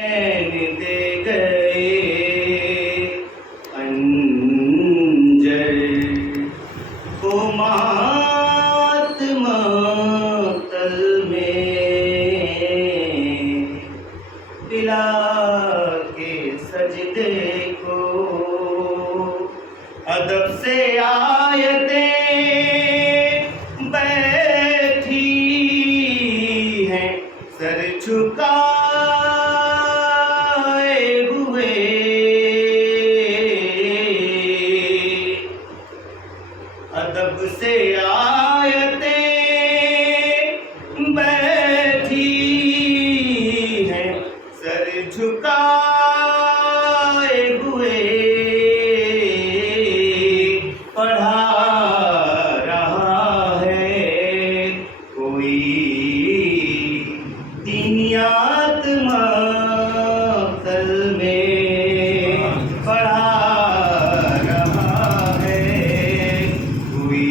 دے گئے انجر کو ماتم تل میں پلا کے سجدے کو ادب سے آیتیں بیٹھی ہیں سر جھکائے ہوئے ادب سے آیتیں بیٹھی ہیں سر جھکائے ہوئے پڑھا رہا ہے کوئی دینیات مقتل میں پڑھا رہا ہے کوئی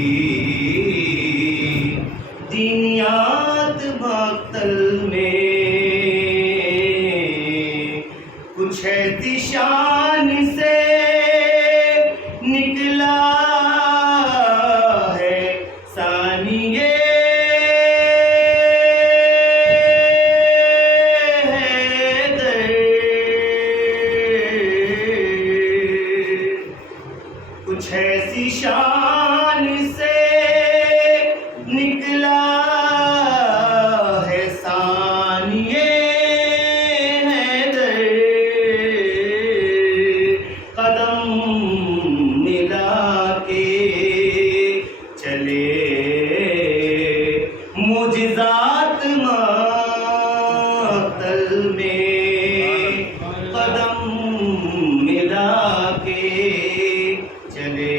دینیات مقتل میں کچھ ایسی شان سے نکلا ہے ثانیہ کچھ ایسی شان سے نکلا ہے ثانیہ حیدر قدم ملا کے چلے معجزات مقتل میں قدم ملا کے چلے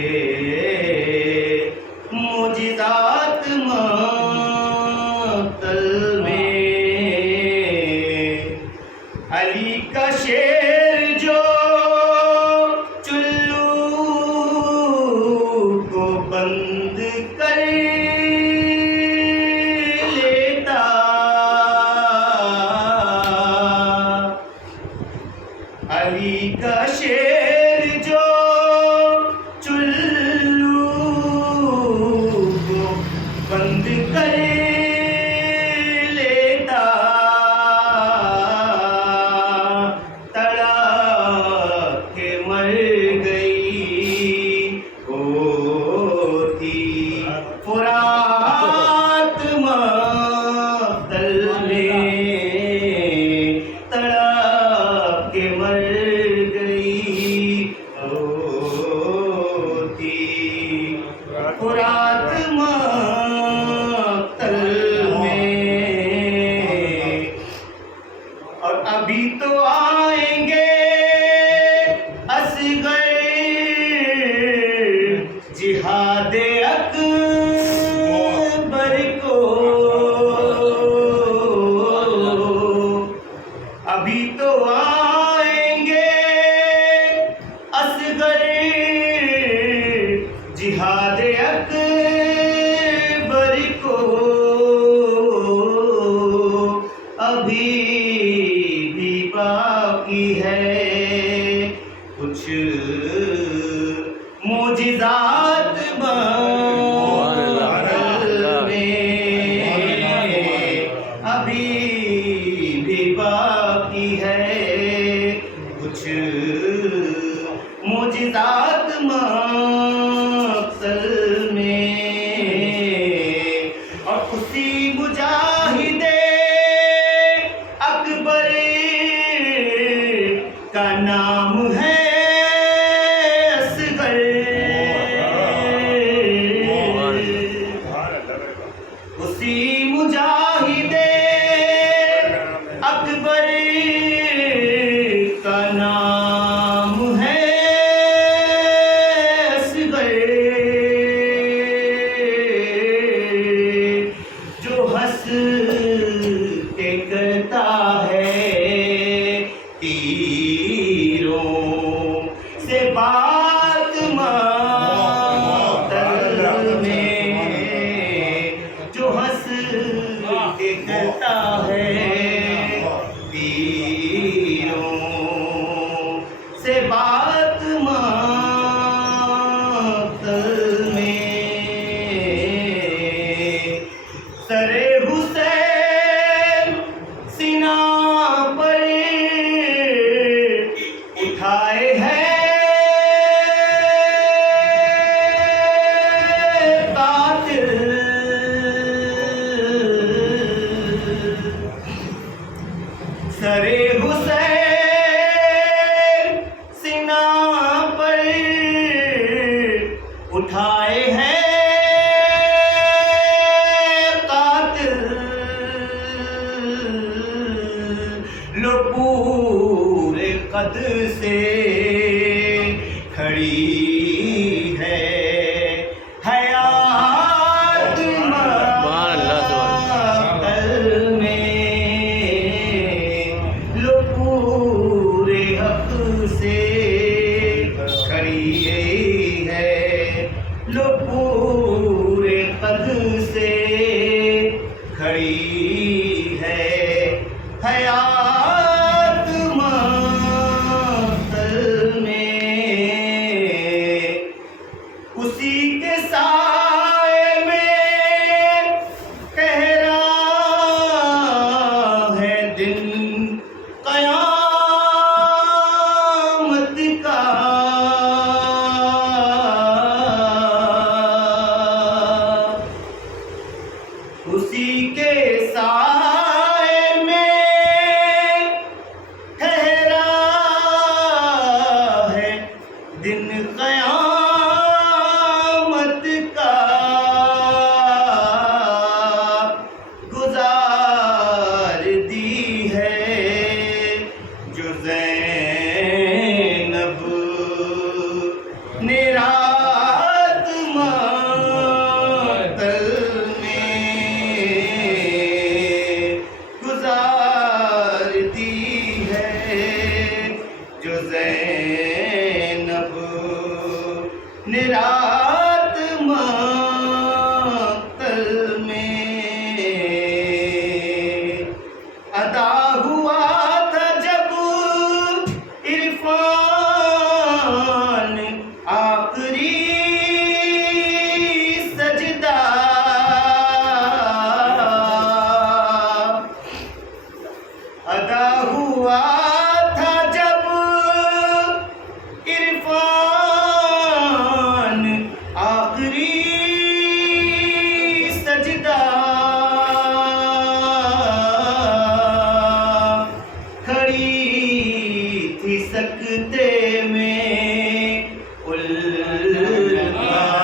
معجزات مقتل میں علی کا شیر جو چلو کو بند کر لیتا علی کا شیر جو چلو کو بند کر لیتا تڑپ کے مر گئی ہوتی فرات مقتل میں تڑپ کے مر گئی ہوتی فرات مقتل میں اور ابھی تو آئیں گے اصغر جہاد اکبر کو ابھی تو آئیں گے اصغر جہاد اکبر کو ابھی بھی باقی ہے کچھ معجزات مقتل میں ابھی بھی باقی ہے کچھ معجزات مقتل میں اور اسی مجاہد اکبر کا نام ہے اصغر اسی مجاہد اکبر کا نام ہے اصغر جو ہنس کے کرتا ہے تیروں پورے قد سے کھڑی ہے حیات ماتل میں، لو پورے حق سے کھڑی ہے، لو پورے قد سے کھڑی ہے حیات ماتل میں، اسی کے سائے میں کہرا ہے دن قیامت کا، اسی کے سائے میں ٹھہرا ہے دن قیامت کا، گزار دی ہے جو زینب نے رات ماتل میں، گزار دی ہے جو زینب نے رات ماتل میں، ادا ہوا تھا جب عرفان آخری سجدہ، ادا ہوا تھا جب عرفان آخری سجدہ، کھڑی تھی سکتے میں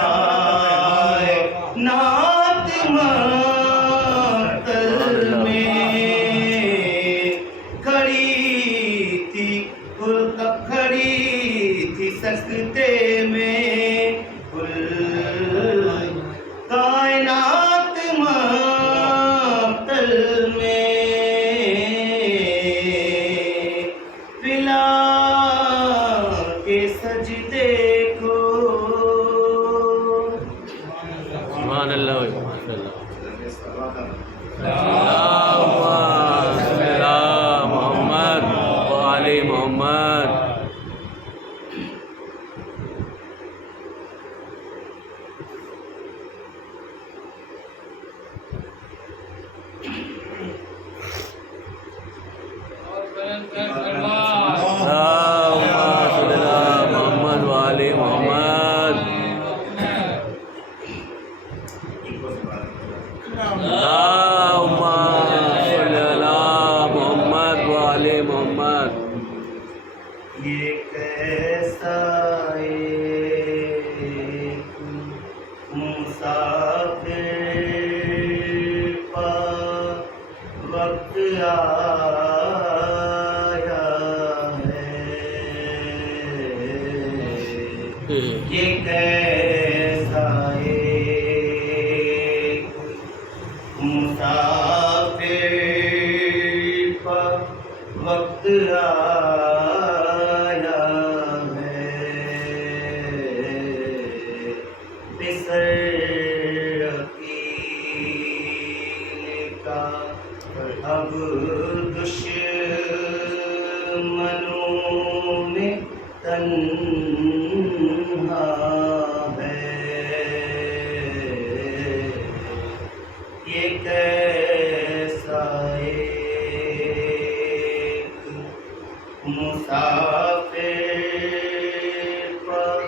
القائے نات ماتل میں، کھڑی تھی سکتے میں کائنات ماتل میں، پلا کے سجدے کو سبحان اللہ سبحان اللہ محمد وعلی محمد. محمد وعلی محمد. اللہم صلی علی محمد وعلی محمد. یہ کیسا ایک مسافر پا وقت آیا ہے، یہ کیسا ایک مسافر پا وقت آیا ہے، بسر عقیل کا اب دشمنوں میں تنہا ہے، یہ کیسا ایک مسافر پر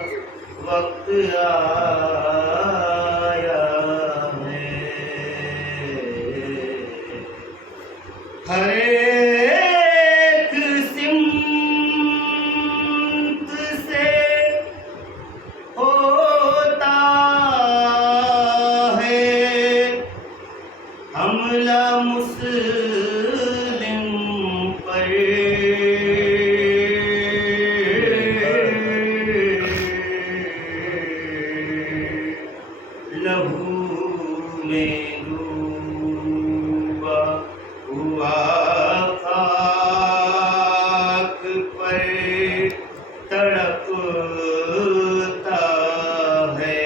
وقت آیا ہے، ہر ایک سمت سے ہوتا ہے حملہ مسلم پر، پر تڑپتا ہے،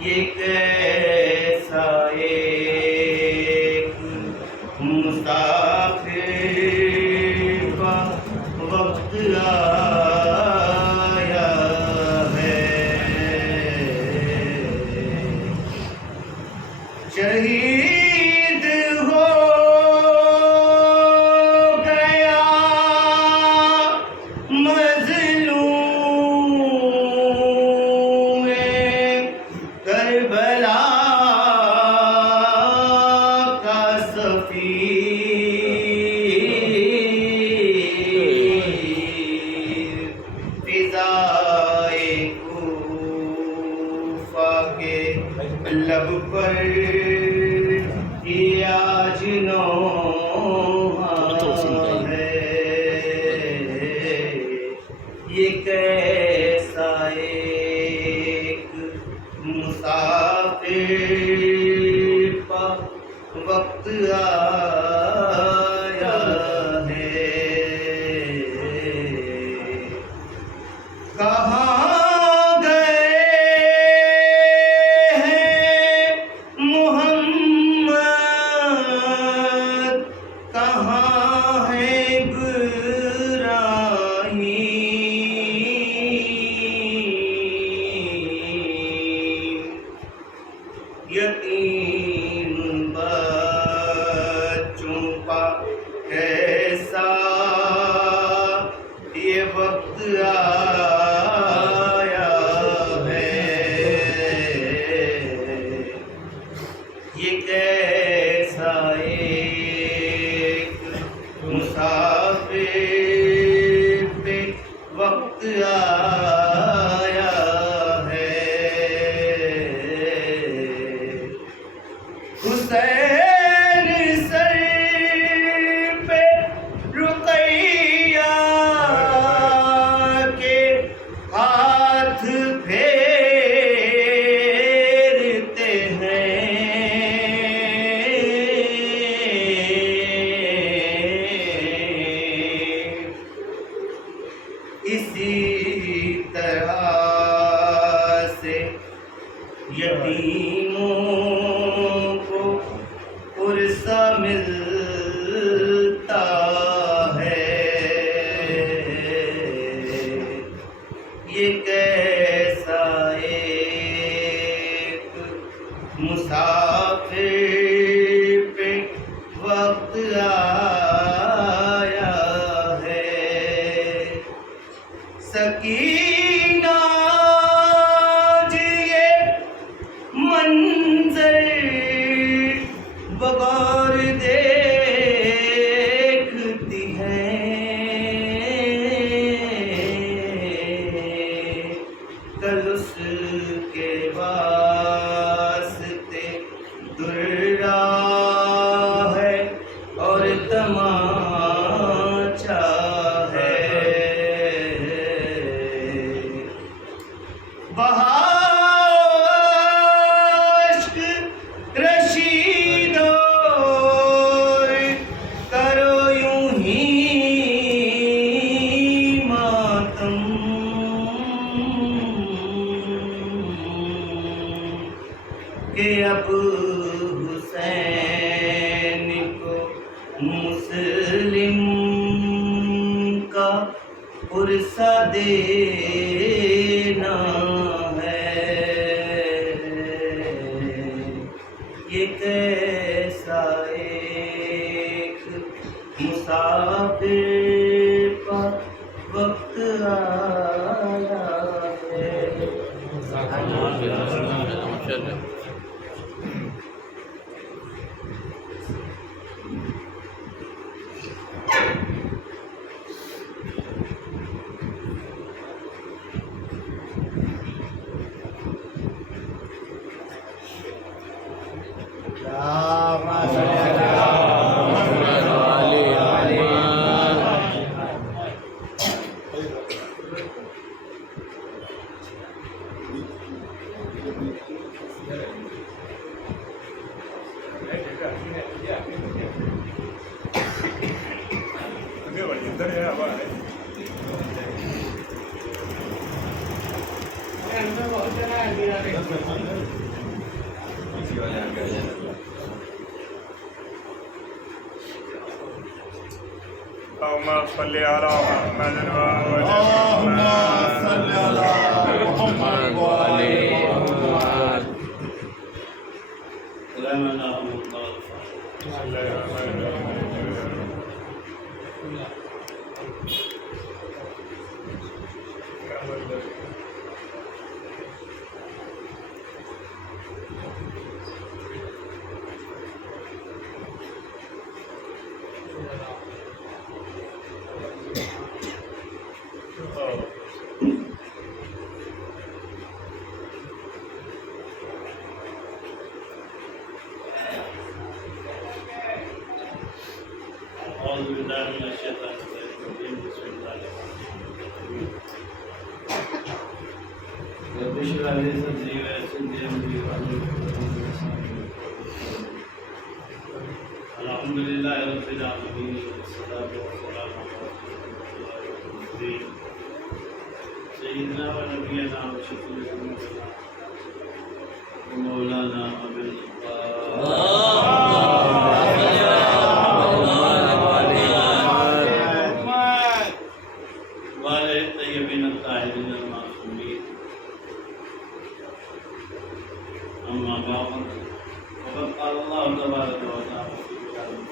یہ کیسا ایک مسافر کا وقت آیا ہے، شہید ہو گیا مظلوم کربلا کا سفیر، فضائے کوفہ کے لب پر یہ آج نوحہ ہے، یہ کیسا ایک مسافر کا وقت آیا ہے، کہاں گئے ہیں محمد، کہاں ہے ابراہیم، یتیم بچوں کا کیسا یہ وقت آیا ہے، یہ کیسا ایک مسافر پہ وقت آیا ہے، حسین سر پہ رقیہ کے ہاتھ پھیرتے ہیں، اسی طرح سے یتیموں کو پرسہ ملتا ہے، یہ کیسا ایک مسافر پہ وقت آیا ہے، سکینہ یہ منظر بغور دیکھتی ہے، کل اس کے واسطے درا ہے اور تماچا ہے، بہاشک رشید اور کرو یوں ہی ماتم، کہ اب حسین کو مسلم کا پرسہ دینا ہے، یہ کیسا ایک مسافر کا وقت آیا ہے، ادھر ہے ہوا ہے اللهم صل على محمد اللهم صل على محمد وعلى محمد. أعوذ بالله من الشيطان الرجيم بسم الله الرحمن الرحيم رب اشرح لي صدري ويسر لي أمري واحلل عقدة من لساني الحمد لله رب العالمين والصلاة والسلام على رسول الله المرسلين سيدنا ونبينا وشفيع ذنوبنا ومولانا أبي أما بعد فقد قال الله تبارك وتعالى في كتابه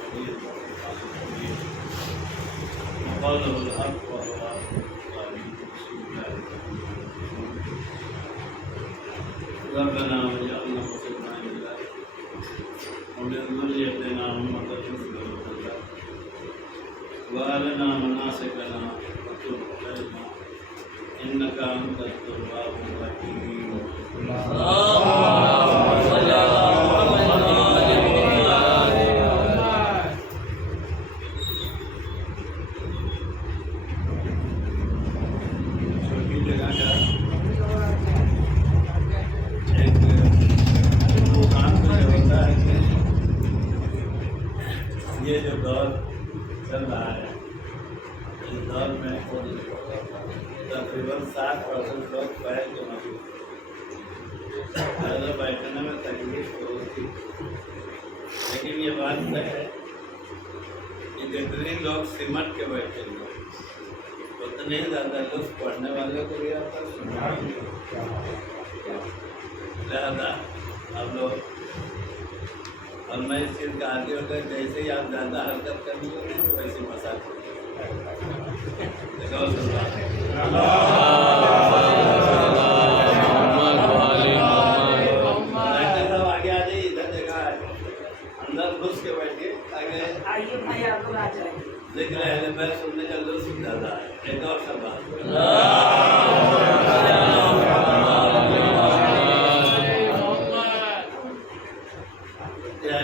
المجيد وقوله الحق وهو بسم الله ربنا واجعلنا مسلمين لله ومن ذريتنا أمة مسلمة وأرنا مناسكنا وتب علينا إنك أنت التواب الرحيم یہ جو دور چل رہا ہے اس دور میں تقریباً 60% لوگ پیر کے موجود زیادہ بیٹھنے میں تکلیف ہوتی لیکن یہ بات طے ہے کہ جتنے لوگ سمٹ کے بیٹھیں گے اتنے ہی زیادہ لطف پڑھنے والے کو بھی آتا لہذا اب لوگ اور میں اس چیز کا عادی ہو گیا جیسے ہی آپ زیادہ حرکت کریں گے ویسے مساج آگے آ جائیے ادھر جگہ ہے اندر گھس کے بیٹھیے تاکہ ذکر اہل بیت سننے کا لطف زیادہ ہے ایک اور سب بات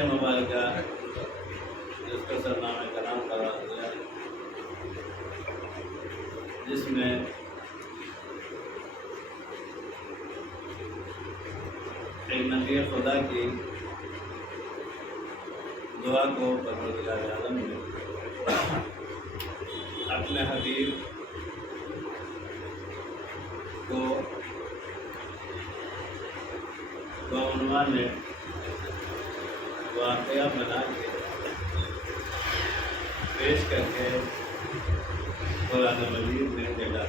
مبارکہ جس کا سرنامہ کلام کرا دیا جس میں ایک نبی خدا کی دعا کو پروردگار عالم نے اپنے حبیب کو عنوان میں واقعہ بنا کے پیش کر کے قرآن مجید میں ڈالا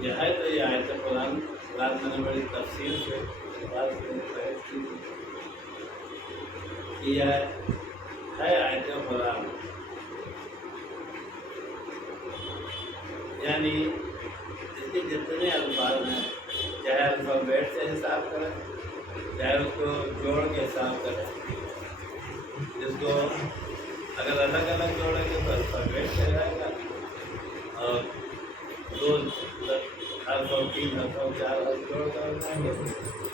یہ ہے تو یہ آیت قرآن رات میں نے بڑی تفصیل سے بات بحث کی یہ ہے آیت قرآن یعنی اس کے جتنے الفاظ ہیں چاہے الفابیٹ سے حساب کریں چاہے اس کو جوڑ کے حساب کریں جس کو اگر الگ الگ جوڑیں گے تو الفابیٹ سے رہے گا اور دو حرف اور 3 حرف اور 4 حرف جوڑ کر جائیں گے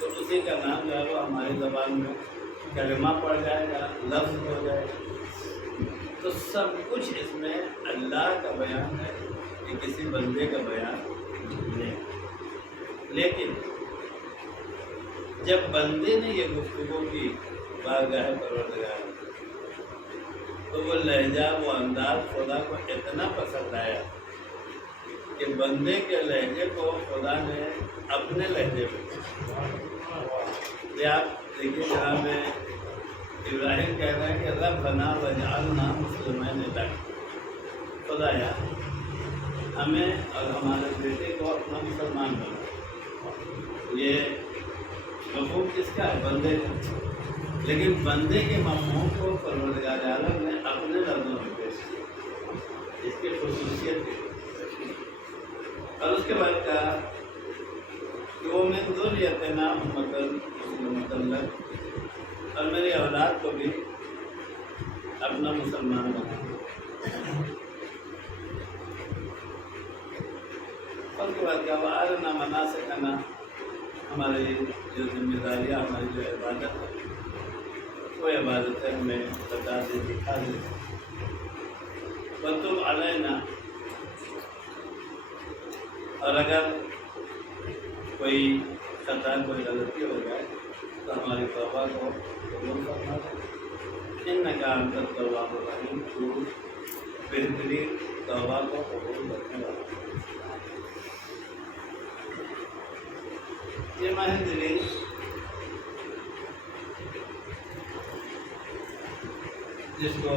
تو اسی کا نام جو ہے وہ ہماری زبان میں کلمہ پڑ جائے گا لفظ ہو جائے گا تو سب کچھ اس میں اللہ کا بیان ہے کہ کسی بندے کا بیان نہیں لیکن جب بندے نے یہ گفتگو کی بارگاہ پروردگار تو وہ لہجہ وہ انداز خدا کو اتنا پسند آیا کہ بندے کے لہجے کو خدا نے اپنے لہجے میں یہ آپ دیکھیے جہاں میں ابراہیم کہہ رہے ہیں کہ ربنا وجعلنا مسلمین لک، خدایا ہمیں اور ہمارے بیٹے کو اپنا مسلمان بنا۔ یہ مفہوم کس کا ہے؟ بندے کا، لیکن بندے کے مفہوم کو پروردگار عالم نے اپنے لفظوں میں پیش کیا، اس کی خصوصیت کی۔ اور اس کے بعد کہا کہ وہ من ذریتنا امۃ مسلمۃ لک، اور میری اولاد کو بھی اپنا مسلمان بنا۔ اور اس کے بعد کہا وَأَرِنَا مَنَاسِكَنَا، ہماری جو ذمہ داریاں، ہماری جو عبادت ہے وہ عبادتیں ہمیں بتا دے، دکھا دے۔ وَتُبْ عَلَيْنَا، اور اگر کوئی خطا کوئی غلطی ہو جائے تو ہماری توبہ کو قبول کرنا دے۔ اِنَّكَ أَنْتَ التَّوَّابُ الرَّحِيمُ، تو بہترین توبہ کو قبول کرنے والا۔ یہ ماہ دلی جس کو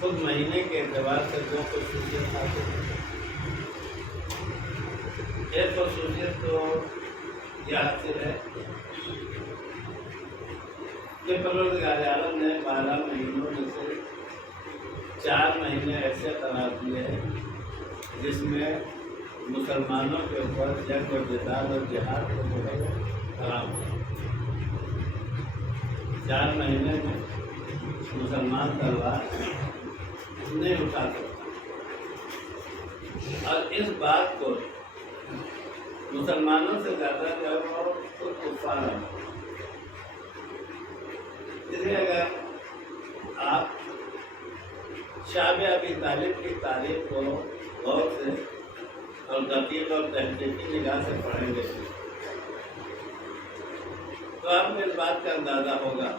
خود مہینے کے اعتبار سے دو خصوصیت حاصل ہے۔ ایک خصوصیت تو یہ حاصل ہے کہ پروردگار عالم نے 12 مہینوں میں سے 4 مہینے ایسے قرار دیے ہیں جس میں مسلمانوں کے اوپر جنگ و جدال اور جہاد کو جو ہے حرام ہے۔ 4 مہینے میں مسلمان تلوار نہیں اٹھا سکتا، اور اس بات کو مسلمانوں سے زیادہ جو ہے وہ خود کفار ہیں۔ اس لیے اگر آپ شعب ابی طالب کی تاریخ کو غور سے اور دقیق اور تحقیقی نگاہ سے پڑھیں گے تو آپ کو اس بات کا اندازہ ہوگا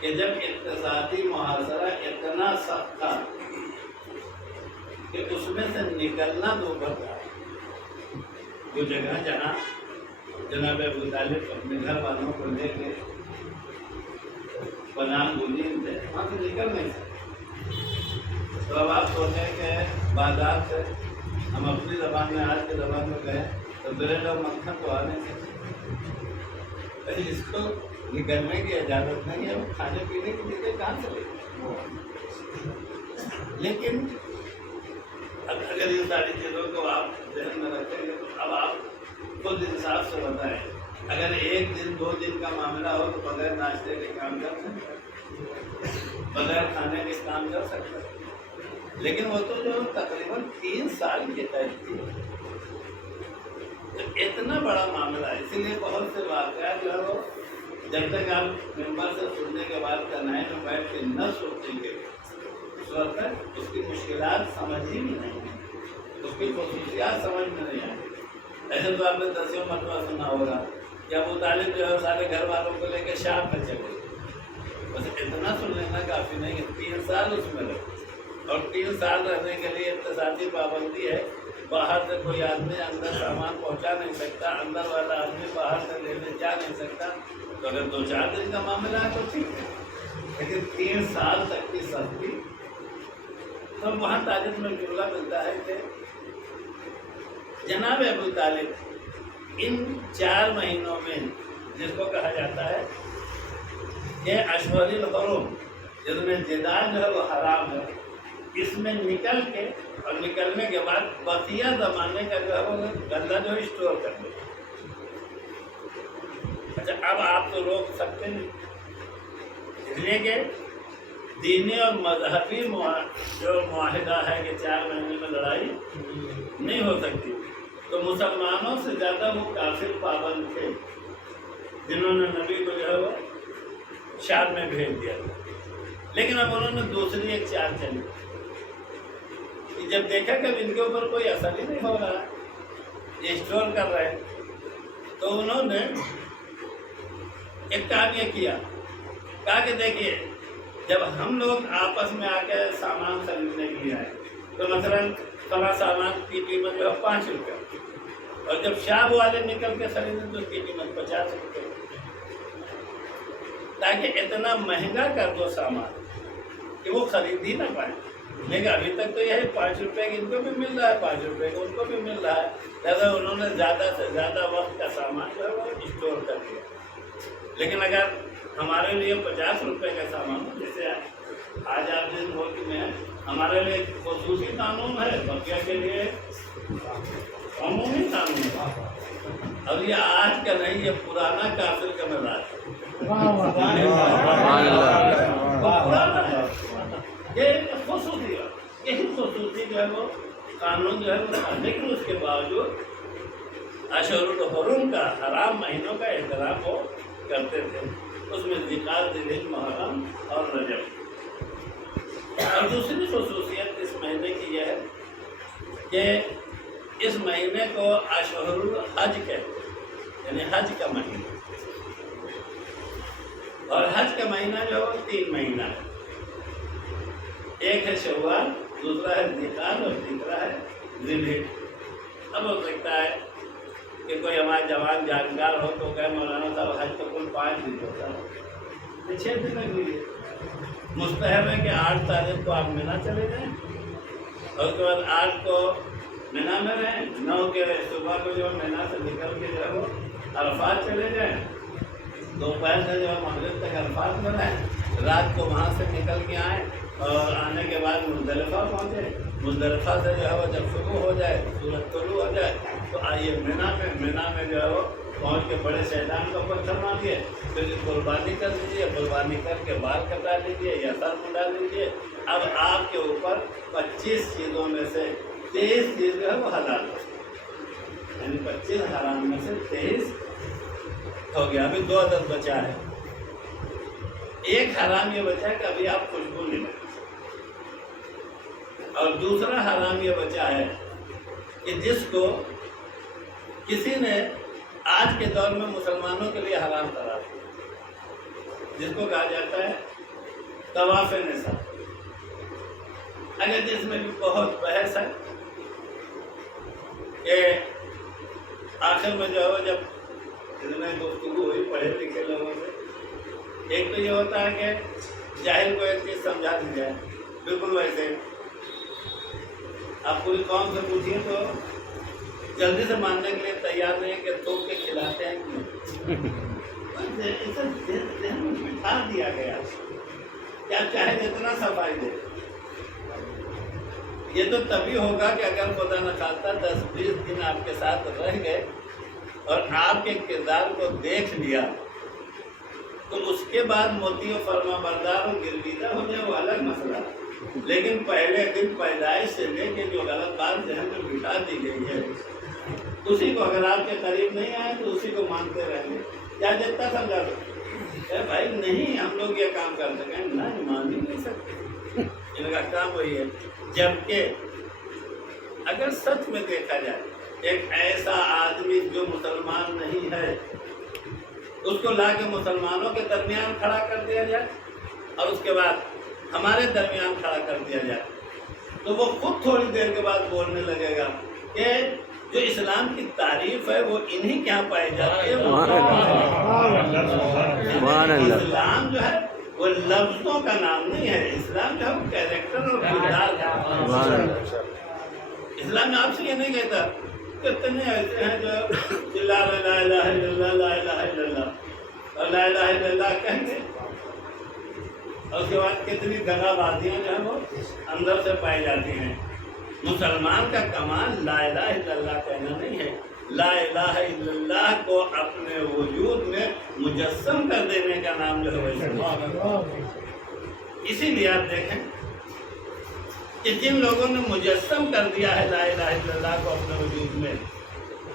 کہ جب اقتصادی محاصرہ اتنا سخت تھا کہ اس میں سے نکلنا دوبھر تھا، وہ جگہ جہاں جناب ابو طالب اپنے گھر والوں کو لے کے پناہ گزین تھے، وہاں سے نکل نہیں سکتے۔ تو اب آپ سوچیں کہ بازار سے ہم اپنی زبان میں، آج کی زبان میں گئے تو بریڈ اور مکھن تو آ نہیں سکتے، اس کو نکلنے کی اجازت نہیں ہے، وہ کھانے پینے کی چیزیں کہاں سے لے۔ لیکن اگر یہ ساری چیزوں کو آپ ذہن میں رکھیں گے تو اب آپ خود انصاف سے بتائیں، اگر 1 دن 2 دن کا معاملہ ہو تو بغیر ناشتے کے کام کر سکتا ہے، بغیر کھانے کے کام کر سکتا ہے، لیکن وہ تو جو تقریباً 3 سال کی قید تھی، تو اتنا بڑا معاملہ ہے۔ اسی لیے بہت سے واقعات جو ہے وہ جب تک آپ ممبر سے سننے کے بعد کنائے میں بیٹھ کے نہ سوچیں گے اس وقت تک اس کی مشکلات سمجھ ہی نہیں ہیں، اس کی خصوصیات سمجھ میں نہیں آئیں۔ ایسے تو آپ نے 10 مرتبہ سنا ہوگا کہ ابو طالب جو ہے سارے گھر والوں کو لے کے شام میں چلے، بس اتنا سن لینا کافی نہیں ہے۔ 3 سال اس میں رہے، اور 3 سال رہنے کے لیے اقتصادی پابندی ہے، باہر سے کوئی آدمی اندر سامان پہنچا نہیں سکتا، اندر والا آدمی باہر سے لینے جا نہیں سکتا۔ تو اگر 2-4 دن کا معاملہ ہے تو ٹھیک ہے، لیکن 3 سال تک کی سختی۔ تو وہاں تاریخ میں جملہ ملتا ہے کہ جناب ابو طالب ان 4 مہینوں میں، جس کو کہا جاتا ہے کہ اشہر الحرم، جس میں جدال جو ہے وہ حرام ہے، اس میں نکل کے اور نکلنے کے بعد بقیہ زمانے کا جو ہے وہ غلہ جو ہے اسٹور کر لیں۔ اچھا، اب آپ تو روک سکتے نہیں، اس لیے کہ دینی اور مذہبی جو معاہدہ ہے کہ 4 مہینے میں لڑائی نہیں ہو سکتی، تو مسلمانوں سے زیادہ وہ کافر پابند تھے جنہوں نے نبی کو جو ہے وہ شام میں بھیج دیا۔ لیکن اب انہوں نے دوسری ایک چال چلی کہ جب دیکھا کہ ان کے اوپر کوئی اثر ہی نہیں ہو رہا، یہ اسٹور کر رہے، تو انہوں نے ایک کام یہ کیا، کہا کہ دیکھیے جب ہم لوگ آپس میں آ کے سامان خریدنے کے لیے آئے تو مثلاً فلاں سامان کی قیمت جو ہے 5 روپے، اور جب شاب والے نکل کے خریدیں تو اس کی قیمت 50 روپے، تاکہ اتنا مہنگا کر دو سامان کہ وہ خرید ہی نہ پائیں۔ لیکن ابھی تک تو یہ ہے 5 روپے کی ان کو بھی مل رہا ہے، 5 روپے کا ان کو بھی مل رہا ہے، لہٰذا انہوں نے زیادہ سے زیادہ وقت کا سامان جو ہے وہ اسٹور کر دیا۔ لیکن اگر ہمارے لیے 50 روپے کا سامان ہو، جیسے آج آپ جس ملک میں ہیں ہمارے لیے خصوصی قانون ہے، بقیہ کے لیے عمومی قانون ہے، اور یہ آج کا نہیں، یہ پرانا کافر کا مزاج ہے، پرانا ہے، یہ خصوصی ہے، یہی خصوصی جو ہے وہ قانون جو ہے وہ تھا۔ لیکن اس کے باوجود اشہر الحرم کا حرام مہینوں کا احترام وہ کرتے تھے، اس میں ذیقعدہ، ذوالحجہ، محرم اور رجب۔ اور دوسری خصوصیت اس مہینے کی یہ ہے کہ اس مہینے کو اشہر الحج کہتے ہیں، یعنی حج کا مہینہ، اور حج کا مہینہ جو ہے وہ 3 مہینہ ہے، ایک ہے شوال، دوسرا ہے ذیقعدہ اور تیسرا ہے ذوالحجہ۔ اب ہو سکتا ہے کہ کوئی ہمارا جوان جانکار ہو تو کہے مولانا صاحب حج تو کل 5 دن ہوتا ہے، 6 دن لگ لیے، مستحب ہے کہ 8 تاریخ کو آپ مینا چلے جائیں، اور اس کے بعد 8 کو مینا میں رہیں، 9 کے صبح کو جو مینا سے نکل کے جو ہے وہ عرفات چلے جائیں، دوپہر سے جو ہے مغرب تک عرفات میں رہیں، رات کو وہاں سے نکل کے آئیں، اور آنے کے بعد مزدلفہ پہنچے، مزدلفہ سے جو ہے وہ جب شروع ہو جائے، سورج طلوع ہو جائے تو آئیے مینا میں جو ہے وہ پہنچ کے بڑے شیطان کو پتھر ماریے، پھر قربانی کر لیجیے، قربانی کر کے بال کٹا لیجیے یا سر منڈا لیجیے۔ اب آپ کے اوپر 25 چیزوں میں سے 23 چیز جو ہے وہ حلال ہے، یعنی 25 حرام میں سے 23 ہو گیا، ابھی 2 عدد بچا ہے۔ ایک حرام یہ بچا ہے کہ ابھی آپ خوشبو نہیں لیں، اور دوسرا حرام یہ بچا ہے کہ جس کو کسی نے آج کے دور میں مسلمانوں کے لیے حرام قرار دیا، جس کو کہا جاتا ہے طواف نساء، اگر جس میں بھی بہت بحث ہے کہ آخر میں جو ہے جب اس میں گفتگو ہوئی پڑھے لکھے لوگوں سے، ایک تو یہ ہوتا ہے کہ جاہل کو ایک چیز سمجھا دی جائے، بالکل ویسے آپ پوری قوم سے پوچھیے تو جلدی سے ماننے کے لیے تیار نہیں ہے کہ تھوک کے کھلاتے ہیں ذہن میں بٹھا دیا گیا کہ آپ چاہے جتنا صفائی دے، یہ تو تبھی ہوگا کہ اگر خدا نخواستہ 10-20 دن آپ کے ساتھ رہ گئے اور آپ کے کردار کو دیکھ لیا تو اس کے بعد موتی و فرما بردار و گرویدہ ہو جائے، وہ الگ مسئلہ ہے۔ لیکن پہلے دن پیدائش سے لے کے جو غلط بات ذہن میں بٹھا دی گئی ہے، اسی کو اگر آپ کے قریب نہیں آئے تو اسی کو مانتے رہیں گے، کیا جتنا سمجھا دو بھائی نہیں ہم لوگ یہ کام کر سکیں، نہیں مان ہی نہیں سکتے، ان کا کام وہی ہے۔ جبکہ اگر سچ میں دیکھا جائے ایک ایسا آدمی جو مسلمان نہیں ہے، اس کو لا کے مسلمانوں کے درمیان کھڑا کر دیا جائے اور اس کے بعد ہمارے درمیان کھڑا کر دیا جائے، تو وہ خود تھوڑی دیر کے بعد بولنے لگے گا کہ جو اسلام کی تعریف ہے وہ انہی کے یہاں پائی جاتی ہے۔ اسلام جو ہے وہ لفظوں کا نام نہیں ہے، اسلام جو ہے وہ کیریکٹر اور کردار ہے۔ اسلام میں آپ سے یہ نہیں کہتا کتنے ایسے ہیں جو لا الہ الا اللہ لا الہ الا اللہ اور لا الہ الا اللہ کہیں گے، اور اس کے بعد کتنی دغا بازیاں جو ہیں وہ اندر سے پائی جاتی ہیں۔ مسلمان کا کمال لا الہ الا اللہ کہنا نہیں ہے، لا الہ الا اللہ کو اپنے وجود میں مجسم کر دینے کا نام جو ہے اسلام۔ اسی لیے آپ دیکھیں کہ جن لوگوں نے مجسم کر دیا ہے لا الہ الا اللہ کو اپنے وجود میں،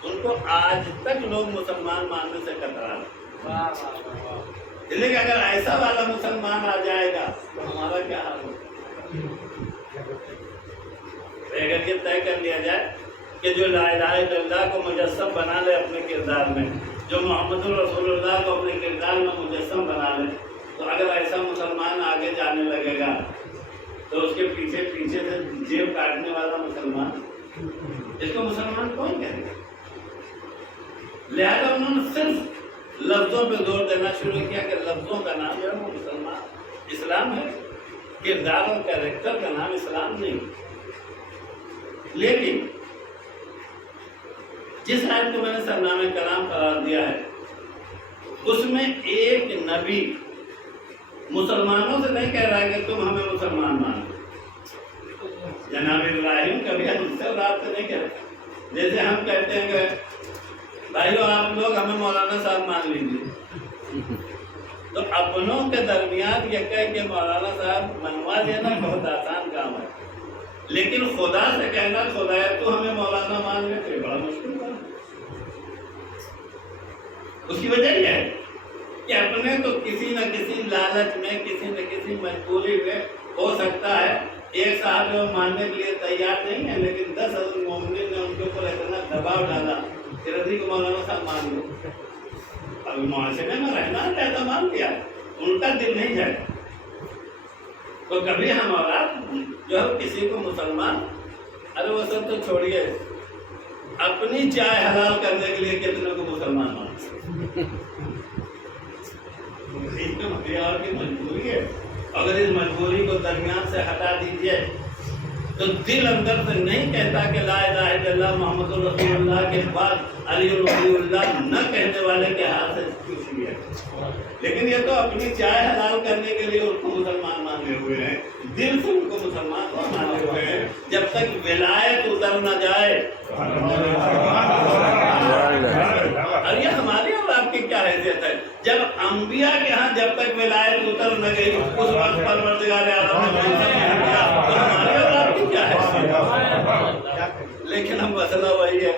ان کو آج تک لوگ مسلمان ماننے سے کترا رہے۔ لیکن اگر ایسا والا مسلمان آ جائے گا تو ہمارا کیا حال ہوگا؟ اگر یہ طے کر لیا جائے کہ جو لا الہ الا اللہ کو مجسم بنا لے اپنے کردار میں، جو محمد رسول اللہ کو اپنے کردار میں مجسم بنا لے، تو اگر ایسا جانے لگے گا تو اس کے پیچھے پیچھے سے جیب کاٹنے والا مسلمان، اس کو مسلمان کون کہے گا؟ لہذا انہوں نے صرف لفظوں پہ زور دینا شروع کیا کہ لفظوں کا نام جو ہے وہ مسلمان اسلام ہے، کردار اور کیریکٹر کا نام اسلام نہیں۔ لیکن جس آیت کو میں نے سرنامہ کلام قرار دیا ہے اس میں ایک نبی مسلمانوں سے نہیں کہہ رہا ہے کہ تم ہمیں مسلمان مانو۔ جناب ابراہیم کبھی ہم سے اور آپ سے نہیں کہہ رہے، جیسے ہم کہتے ہیں کہ بھائیو آپ لوگ ہمیں مولانا صاحب مان لیجیے، تو اپنوں کے درمیان یہ کہہ کہ مولانا صاحب منوا دینا بہت آسان کام ہے، لیکن خدا سے کہنا خدا تو ہمیں مولانا مان لے تو بڑا مشکل کام ہے۔ اس کی وجہ یہ ہے کہ اپنے تو کسی نہ کسی لالچ میں، کسی نہ کسی مجبوری میں ہو سکتا ہے ایک صاحب جو ماننے کے لیے تیار نہیں ہے، لیکن 10,000 مومنین نے ان کے اوپر اتنا دباؤ ڈالا کہ رضی کو مولانا صاحب مان لو، اب معاشرے میں رہنا زیادہ مان لیا، ان کا دل نہیں جائے۔ تو کبھی ہمارا جو ہے کسی کو مسلمان، ارے وہ سب تو چھوڑیے، اپنی چائے حلال کرنے کے لیے کتنے کو مسلمان مانتے، اور کی مجبوری ہے۔ اگر اس مجبوری کو درمیان سے ہٹا دیجئے تو دل اندر سے نہیں کہتا کہ لا الہ الا اللہ محمد رسول اللہ کے بعد علی ولی اللہ نہ کہنے والے کے ہاتھ سے کچھ بھی ہے، لیکن یہ تو اپنی چائے حلال کرنے کے لیے ان کو مسلمان مانے ہوئے ہیں، دل سے ان کو مسلمان کو مانے ہوئے ہیں۔ جب تک ولایت اتر نہ جائے، اور یہ ہماری اور آپ کی کیا حیثیت ہے؟ جب انبیاء کے ہاں جب تک ولایت اتر نہ گئی اس وقت پروردگار عالم نے نہیں کیا، تو ہماری اور آپ کی کیا حیثیت؟ لیکن ہم مسئلہ وہی ہے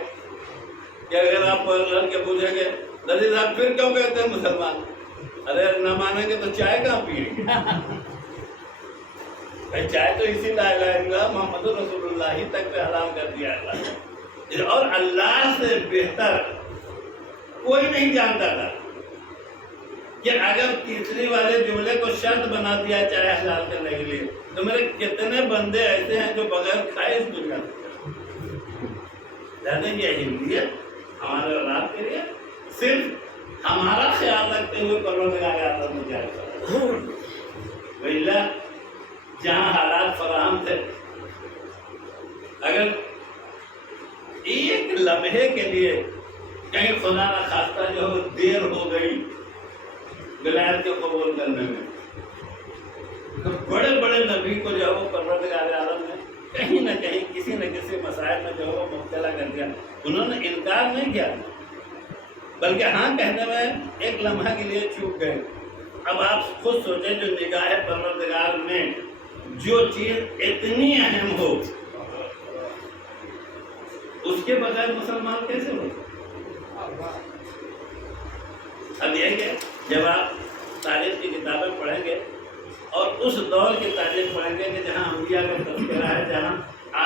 کہ اگر آپ لڑ کے پوچھیں گے رضی صاحب پھر کیوں کہتے ہیں مسلمان؟ ارے نہ مانیں گے تو چائے کہاں پیئیں گے؟ چائے تو اسی لا الہ الا اللہ محمد رسول اللہ تک پہ حرام کر دیا اللہ، اور اللہ سے بہتر کوئی نہیں جانتا تھا کہ اگر تیسری والے جملے کو شرط بنا دیا چائے حلال کرنے کے لیے تو میرے کتنے بندے ایسے ہیں جو بغیر کھائے اس دنیا سے۔ یہ ہندیت ہمارے اور آپ کے لیے صرف ہمارا خیال رکھتے ہوئے پروردگار عالم میں جائے گا، جہاں حالات فراہم تھے اگر ایک لمحے کے لیے کہیں خدا نہ خواستہ جو ہے دیر ہو گئی ولایت کو قبول کرنے میں، تو بڑے بڑے نبی کو جو ہے وہ پروردگار عالم نے کہیں نہ کہیں کسی نہ کسی مسائل میں جو ہے وہ مبتلا کر دیا۔ انہوں نے انکار نہیں کیا بلکہ ہاں کہنے میں ایک لمحہ کے لیے چوک گئے۔ اب آپ خود سوچیں جو نگاہ پروردگار میں جو چیز اتنی اہم ہو اس کے بغیر مسلمان کیسے ہو؟ اب یہ کہ جب آپ تاریخ کی کتابیں پڑھیں گے اور اس دور کی تاریخ پڑھیں گے کہ جہاں انبیاء کا تذکرہ ہے، جہاں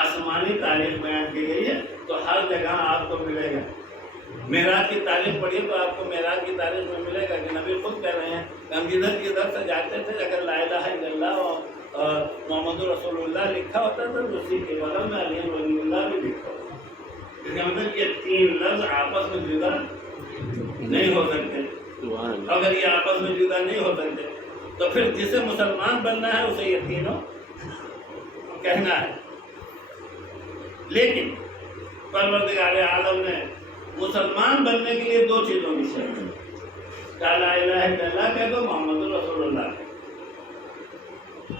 آسمانی تاریخ بیان کی گئی ہے، تو ہر جگہ آپ کو ملے گا۔ معراج کی تاریخ پڑھیے تو آپ کو معراج کی تاریخ میں ملے گا کہ نبی خود کہہ رہے ہیں کہ ہم جدھر جدھر سے جاتے تھے اگر لا الہ الا اللہ اور محمد رسول اللہ لکھا ہوتا تھا تو اسی کے بغل میں علی ولی اللہ بھی لکھا ہوتا، اس کا مطلب یہ تین لفظ آپس میں جدا نہیں ہو سکتے۔ اگر یہ آپس میں جدا نہیں ہو سکتے تو پھر جسے مسلمان بننا ہے اسے یہ تینوں کہنا ہے۔ لیکن پروردگار عالم نے مسلمان بننے کے لیے دو چیزوں کی شرط، لا الہ الا اللہ کہہ دو، محمد رسول اللہ کہہ دو۔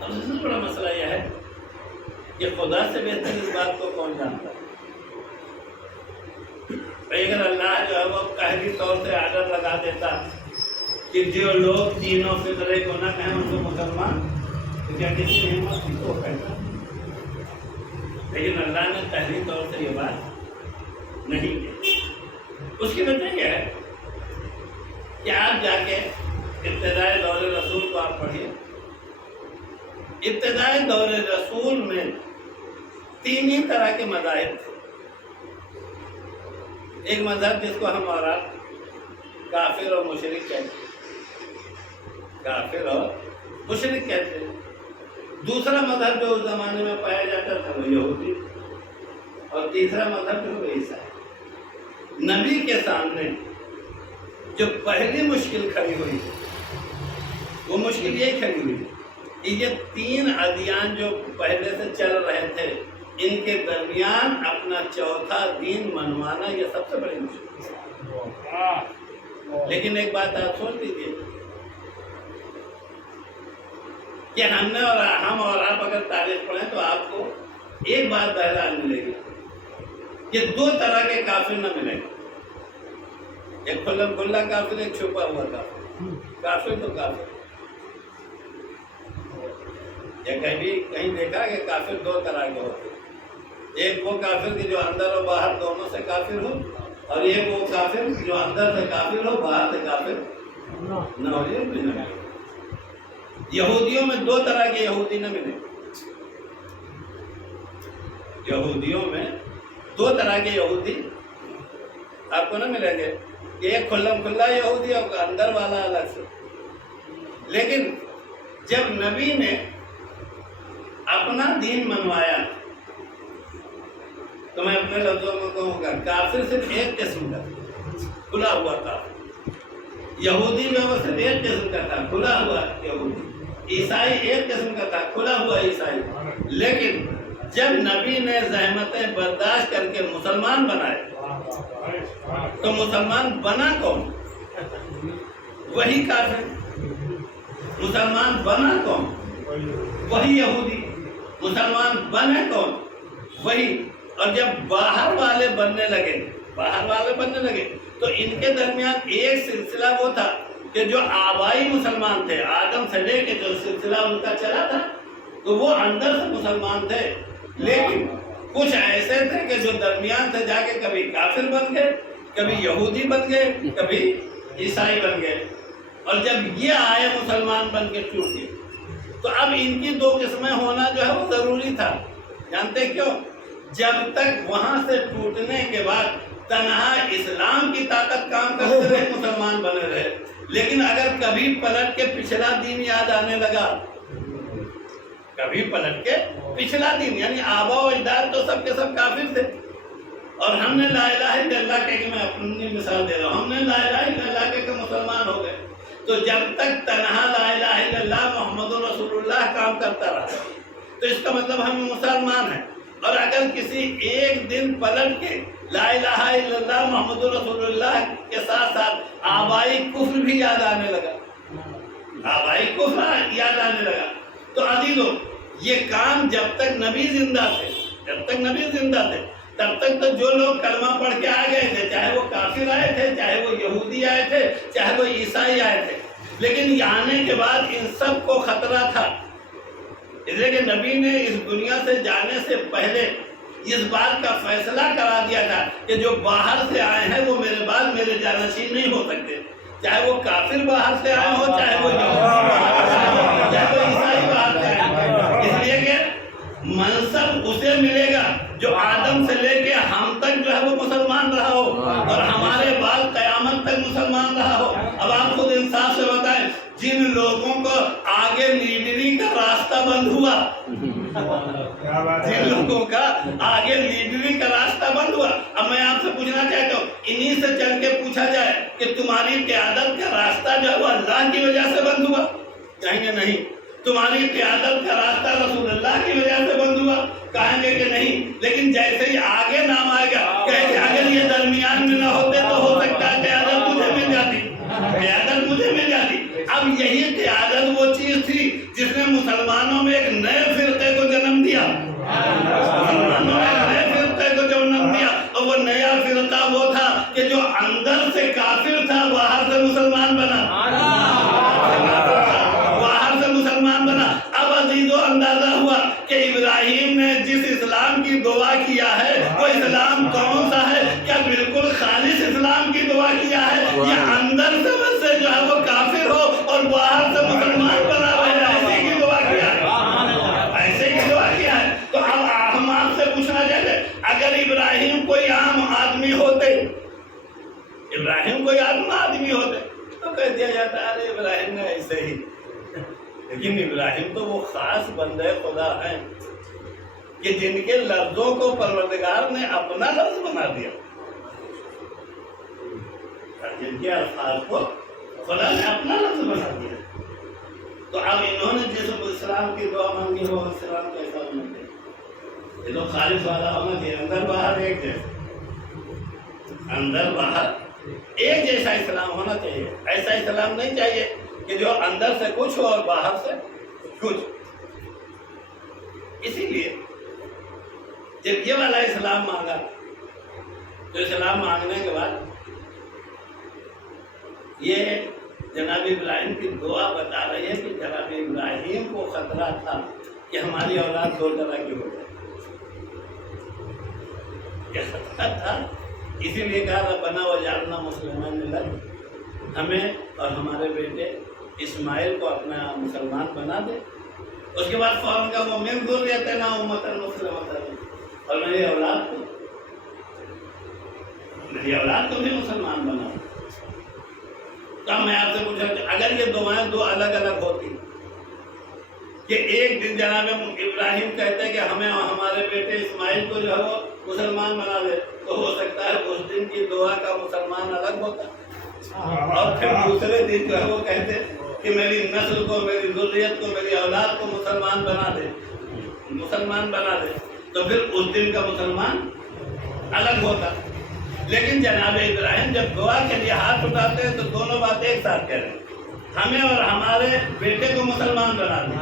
اب سب سے بڑا مسئلہ یہ ہے کہ خدا سے بہتر اس بات کو کون جانتا ہے؟ اگر اللہ جو ہے وہ قہری طور سے آرڈر لگا دیتا کہ جو لوگ تینوں فطرے کو نہ کہیں ان کو مسلمان، تو کیا کسی نے ہمت کی کو کہتا؟ لیکن اللہ نے قہری طور سے یہ بات نہیں کی۔ اس کی وجہ یہ ہے کہ آپ جا کے ابتدائی دور رسول کو آپ پڑھیے، ابتدائی دور رسول میں تین ہی طرح کے مذاہب تھے۔ ایک مذہب جس کو ہم اور آپ کافر اور مشرک کہتے ہیں، کافر اور مشرک کہتے ہیں۔ دوسرا مذہب جو اس زمانے میں پایا جاتا تھا وہ یہودی، اور تیسرا مذہب جو وہ عیسائی۔ نبی کے سامنے جو پہلی مشکل کھڑی ہوئی وہ مشکل یہی کھڑی ہوئی کہ یہ تین ادیان جو پہلے سے چل رہے تھے ان کے درمیان اپنا چوتھا دین منوانا یہ سب سے بڑی مشکل ہے۔ لیکن ایک بات آپ سوچ لیجیے کہ ہم اور آپ اگر تاریخ پڑھیں تو آپ کو ایک بات بہرحال ملے گی کہ دو طرح کے کافر نہ ملیں گے، ایک کھلم کھلا کافر، ایک چھپا ہوا کافر۔ کافر تو کافر، یا کہیں دیکھا کہ کافر دو طرح کے ہوتے ہیں، ایک وہ کافر کہ جو اندر اور باہر دونوں سے کافر ہو، اور ایک وہ کافر جو اندر سے کافر ہو باہر سے کافر نہ ہو۔ یہ بھی نہ ملے۔ یہودیوں میں دو طرح کے یہودی نہ ملے، یہودیوں میں دو طرح کے یہودی آپ کو نہ ملیں گے، ایک کھلم کھلا یہودی اور اندر والا الگ سے۔ لیکن جب نبی نے اپنا دین منوایا تو میں اپنے لفظوں میں کہوں گا کافر صرف ایک قسم کا کھلا ہوا تھا، یہودی جو وہ صرف ایک قسم کا تھا کھلا ہوا یہودی، عیسائی ایک قسم کا تھا کھلا ہوا عیسائی۔ لیکن جب نبی نے زحمتیں برداشت کر کے مسلمان بنائے تو مسلمان بنا کون؟ وہی کافر۔ مسلمان بنا کون؟ وہی یہودی۔ مسلمان بنے کون؟ وہی۔ اور جب باہر والے بننے لگے تو ان کے درمیان ایک سلسلہ وہ تھا کہ جو آبائی مسلمان تھے، آدم سے لے کے جو سلسلہ ان کا چلا تھا تو وہ اندر سے مسلمان تھے، لیکن کچھ ایسے تھے کہ جو درمیان سے جا کے کبھی کافر بن گئے، کبھی یہودی بن گئے، کبھی عیسائی بن گئے، اور جب یہ آئے مسلمان بن کے ٹوٹ گئے تو اب ان کی دو قسمیں ہونا جو ہے وہ ضروری تھا۔ جانتے کیوں؟ جب تک وہاں سے ٹوٹنے کے بعد تنہا اسلام کی طاقت کام کرتے رہے مسلمان بنے رہے، لیکن اگر کبھی پلٹ کے پچھلا دین یاد آنے لگا، کبھی پلٹ کے پچھلا دین، یعنی آبا و اجداد تو سب کے سب کافر تھے، اور ہم نے لا الہ الا اللہ کہہ کے، میں اپنی مثال دے رہا ہوں، ہم نے لا الہ الا اللہ کہہ کے مسلمان ہو گئے، تو جب تک تنہا لا الہ الا اللہ محمد رسول اللہ کام کرتا رہا تو اس کا مطلب ہم مسلمان ہیں۔ اور اگر کسی ایک دن پلٹ کے لا الہ الا اللہ محمد رسول اللہ کے ساتھ ساتھ آبائی کفر بھی یاد آنے لگا، آبائی کفر یاد آنے لگا، تو عزیزو یہ کام جب تک نبی زندہ تھے تب تک تو جو لوگ کلمہ پڑھ کے آ گئے تھے، چاہے وہ کافر آئے تھے، چاہے وہ یہودی آئے تھے، چاہے وہ عیسائی آئے تھے، لیکن آنے کے بعد ان سب کو خطرہ تھا، اس لیے کہ نبی نے اس دنیا سے جانے سے پہلے اس بات کا فیصلہ کرا دیا تھا کہ جو باہر سے آئے ہیں وہ میرے بعد میرے جانشین نہیں ہو سکتے، چاہے وہ کافر باہر سے آئے ہو، چاہے وہ عیسائی باہر سے آئے ہو، اس لیے کہ منصب اسے ملے گا جو آدم سے لے کے ہم تک جو ہے وہ مسلمان رہا ہو، اور ہمارے بعد قیامت تک مسلمان رہا ہو۔ اب آپ خود انصاف سے بتائیں، جن لوگوں کو آگے لیڈری کا راستہ بند ہوا، جن لوگوں کا آگے لیڈری کا راستہ بند ہوا، اب میں آپ سے پوچھنا چاہتا ہوں، انہی سے چل کے پوچھا جائے کہ تمہاری قیادت کا راستہ جو ہے وہ اللہ کی وجہ سے بند ہوا، کہیں گے نہیں۔ تمہاری قیادت کا راستہ رسول اللہ کی وجہ سے بند ہوا، کہیں گے کہ نہیں۔ لیکن جیسے ہی آگے نام آئے گا کہیں گے اگر یہ درمیان میں نہ ہوتے تو ہو سکتا ہے قیادت مجھے مل جاتی۔ اب یہی قیادت وہ چیز تھی جس نے مسلمانوں میں ایک نئے فرقے کو جنم دیا، اور وہ نیا فرقہ وہ تھا کہ جو اندر سے کافر تھا باہر سے مسلمان بنا، اب عزیزو اندازہ ہوا کہ ابراہیم نے جس اسلام کی دعا کیا ہے وہ اسلام کون سا ہے؟ کیا بالکل خالص اسلام کی دعا کیا ہے، یا اندر سے جو ہے وہ کافر ہو اور باہر سے مسلمان بنا ہوا ہے؟ ایسے کی دعا کیا ہے۔ تو اب ہم آپ سے پوچھنا چاہتے ہیں، اگر ابراہیم کوئی عام آدمی ہوتے تو کہہ دیا جاتا ہے ارے ابراہیم نے ایسے ہی لیکن ابراہیم تو وہ خاص بندے خدا ہیں کہ جن کے لفظوں کو پروردگار نے اپنا لفظ بنا دیا، جن کے الفاظ کو خدا نے اپنا لفظ بنا دیا۔ تو اب انہوں نے جس السلام کی دعا مانگی وہ السلام کیسا ہونا چاہیے؟ یہ تو خالص والا ہونا چاہیے، اندر باہر ایک جیسا، اندر باہر ایک جیسا اسلام ہونا چاہیے۔ ایسا اسلام نہیں چاہیے کہ جو اندر سے کچھ ہو اور باہر سے کچھ۔ اسی لیے جب یہ والا اسلام مانگا تو اسلام مانگنے کے بعد یہ جناب ابراہیم کی دعا بتا رہی ہے کہ جناب ابراہیم کو خطرہ تھا کہ ہماری اولاد دو طرح کی ہو جائے، یہ خطرہ تھا، اسی لیے کہا ربنا وجعلنا مسلمین لک، ہمیں اور ہمارے بیٹے اسماعیل کو اپنا مسلمان بنا دے۔ اس کے بعد فوراً کا ومن ذریتنا امۃ مسلمۃ، اور میری اولاد کو بھی مسلمان بنا۔ تو میں آپ سے پوچھا کہ اگر یہ دعائیں دو الگ الگ ہوتی کہ ایک دن جناب ابراہیم کہتے کہ ہمیں اور ہمارے بیٹے اسماعیل کو جو ہے وہ مسلمان بنا دے، تو ہو سکتا ہے اس دن کی دعا کا مسلمان الگ ہوتا، اور پھر دوسرے دن جو ہے وہ کہتے کہ میری نسل کو، میری ذریت کو، میری اولاد کو مسلمان بنا دے، مسلمان بنا دے، تو پھر اس دن کا مسلمان الگ ہوتا۔ لیکن جناب ابراہیم جب دعا کے لیے ہاتھ اٹھاتے ہیں تو دونوں بات ایک ساتھ کہہ رہے ہیں، ہمیں اور ہمارے بیٹے کو مسلمان بنا دے،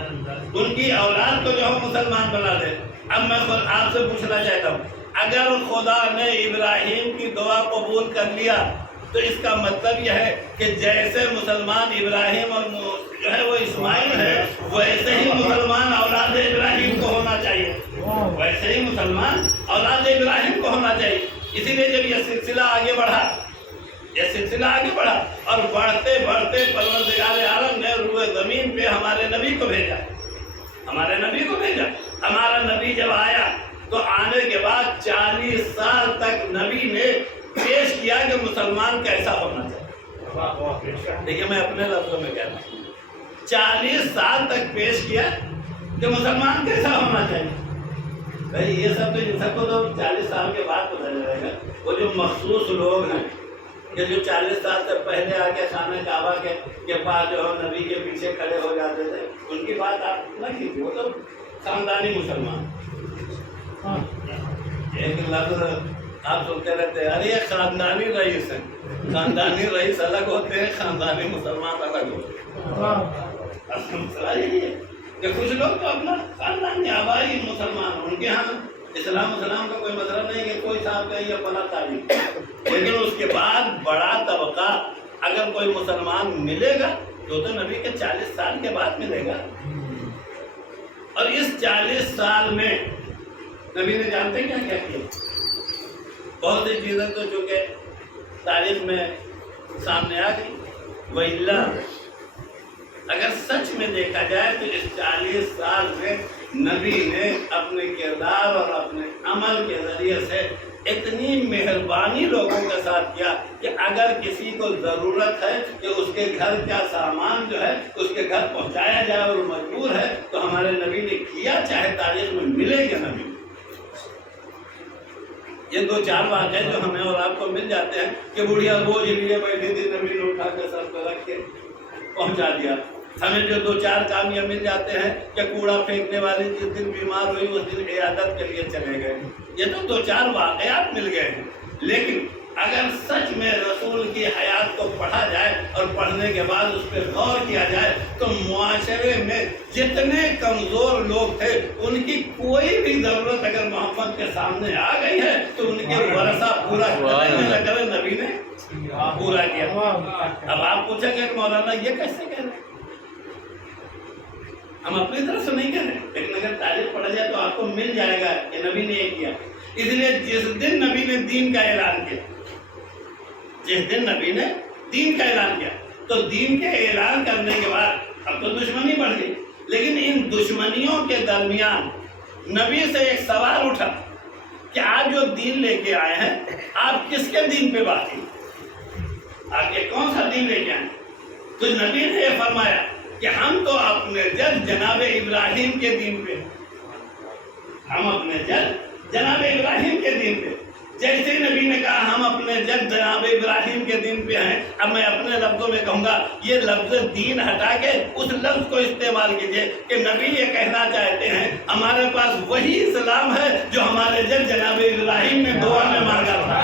ان کی اولاد کو جو ہے مسلمان بنا دے۔ اب میں خود آپ سے پوچھنا چاہتا ہوں، اگر خدا نے ابراہیم کی دعا قبول کر لیا تو اس کا مطلب یہ ہے کہ جیسے مسلمان ابراہیم اور جو ہے وہ اسماعیل ہے، ویسے ہی مسلمان اولاد ابراہیم کو ہونا چاہیے، ویسے ہی مسلمان اولاد ابراہیم کو ہونا چاہیے۔ اسی لیے جب یہ سلسلہ آگے بڑھا اور بڑھتے بڑھتے پروردگار عالم نے روئے زمین پہ ہمارے نبی کو بھیجا۔ ہمارا نبی جب آیا تو آنے کے بعد 40 سال تک نبی نے پیش کیا کہ مسلمان کیسا ہونا چاہیے۔ دیکھیے میں اپنے لفظوں میں کہتا ہوں، 40 سال تک پیش کیا کہ مسلمان کیسا ہونا چاہیے۔ بھائی یہ سب تو ان سب کو تو 40 سال کے بعد پتہ چلے گا۔ وہ جو مخصوص لوگ ہیں کہ جو 40 سال سے پہلے آ کے خانہ کعبہ کے پاس جو ہے نبی کے پیچھے کھڑے ہو جاتے تھے، ان کی بات آپ نہ کیجیے، وہ تو خاندانی مسلمان۔ ایک لفظ آپ سنتے رہتے ہیں، ارے یہ خاندانی رئیس ہیں، خاندانی رئیس الگ ہوتے ہیں، خاندانی مسلمان الگ ہوتے ہیں۔ اصل مسئلہ یہی ہے کہ کچھ لوگ تو اپنا خاندانی آبائی مسلمان، ان کے ہاں اسلام کا کوئی مسئلہ نہیں کہ کوئی صاحب کا یہ بڑا تعلیم، لیکن اس کے بعد بڑا طبقہ اگر کوئی مسلمان ملے گا تو نبی کے 40 سال کے بعد ملے گا۔ اور اس 40 سال میں نبی نے جانتے کیا کیا؟ بہت سی چیزیں تو چونکہ تاریخ میں سامنے آ گئی، وَإِلَّا اگر سچ میں دیکھا جائے تو اس 40 سال میں نبی نے اپنے کردار اور اپنے عمل کے ذریعے سے اتنی مہربانی لوگوں کے ساتھ کیا کہ اگر کسی کو ضرورت ہے کہ اس کے گھر کا سامان جو ہے اس کے گھر پہنچایا جائے اور مجبور ہے تو ہمارے نبی نے کیا، چاہے تاریخ میں ملے گا نبی۔ یہ 2-4 واقعے جو ہمیں اور آپ کو مل جاتے ہیں کہ بڑھیا بوجھ لیے بیٹھی تھی، نبی نے اٹھا کے سر پہ رکھ کے پہنچا دیا۔ ہمیں جو 2-4 کام یہ مل جاتے ہیں کہ کوڑا پھینکنے والی جس دن بیمار ہوئی اس دن عیادت کے لیے چلے گئے، یہ تو 2-4 واقعات مل گئے ہیں۔ لیکن اگر سچ میں رسول کی حیات کو پڑھا جائے اور پڑھنے کے بعد اس پہ غور کیا جائے تو معاشرے میں جتنے کمزور لوگ تھے ان کی کوئی بھی ضرورت اگر محمد کے سامنے آ گئی ہے تو ان کے ورثہ پورا کرنے نہ کرے، نبی نے پورا کیا۔ اب آپ پوچھیں گے کہ مولانا یہ کیسے کہہ رہے ہیں؟ ہم اپنی طرف سے نہیں کہہ رہے، لیکن اگر تاریخ پڑھا جائے تو آپ کو مل جائے گا کہ نبی نے یہ کیا۔ اس لیے جس دن نبی نے دین کا اعلان کیا، جس دن نبی نے دین کا اعلان کیا تو دین کے اعلان کرنے کے بعد اب تو دشمنی بڑھ گئی، لیکن ان دشمنیوں کے درمیان نبی سے ایک سوال اٹھا کہ آپ جو دین لے کے آئے ہیں آپ کس کے دین پہ باقی، آپ یہ کون سا دین لے کے آئے؟ تو نبی نے یہ فرمایا کہ ہم تو اپنے جد جناب ابراہیم کے دین پہ، ہم اپنے جد جناب ابراہیم کے دین پہ، جیسے نبی نے کہا ہم اپنے جد جناب ابراہیم کے دین پہ ہیں. اب میں اپنے لفظوں میں کہوں گا، یہ لفظ دین ہٹا کے اس لفظ کو استعمال کیجئے کہ نبی یہ کہنا چاہتے ہیں ہمارے پاس وہی اسلام ہے جو ہمارے جد جناب ابراہیم نے دعا میں مانگا تھا.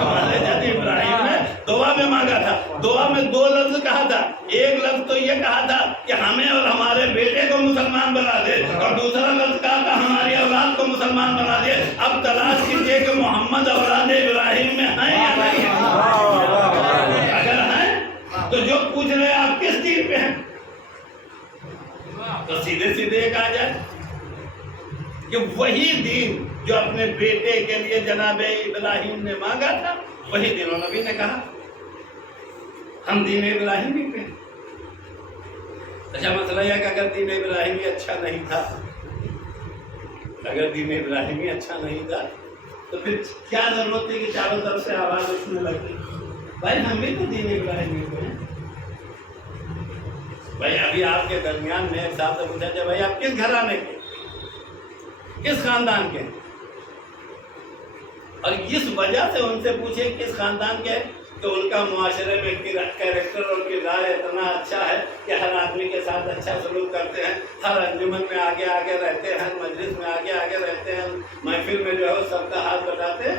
ہمارے جد ابراہیم نے دعا میں مانگا تھا. دعا میں دو لفظ کہا تھا. ایک لفظ تو یہ کہا تھا کہ ہمیں اور ہمارے بیٹے کو مسلمان بنا دے، اور دوسرا لفظ کہا تھا ہماری اولاد کو مسلمان بنا دے. اب تلاش کیجئے کہ محمد اولاد ابراہیم میں ہیں یا نہیں ہیں. اگر ہیں تو جو پوچھ رہے ہیں آپ کس دین پہ ہیں، تو سیدھے سیدھے ایک آ جائے کہ وہی دین جو اپنے بیٹے کے لیے جناب ابراہیم نے مانگا تھا وہی دین. اور نبی نے کہا ہم دین ابراہیمی پہ. اچھا مسئلہ یہ کہ اگر دین ابراہیمی اچھا نہیں تھا، اگر دین ابراہیمی اچھا نہیں تھا تو پھر کیا ضرورت تھی کہ چاروں طرف سے آواز اٹھنے لگی بھائی ہم بھی تو دین ابراہیمی پہ ہیں. بھائی ابھی آپ کے درمیان میں ایک صاحب سے پوچھا جائے بھائی آپ کس گھرانے کے، کس خاندان کے، اور اس وجہ سے ان سے پوچھے کس خاندان کے، تو ان کا معاشرے میں کیریکٹر اور کردار اتنا اچھا ہے کہ ہر آدمی کے ساتھ اچھا سلوک کرتے ہیں، ہر انجمن میں آگے آگے رہتے ہیں، ہر مجلس میں آگے آگے رہتے ہیں، محفل میں جو ہے سب کا ہاتھ بٹاتے ہیں.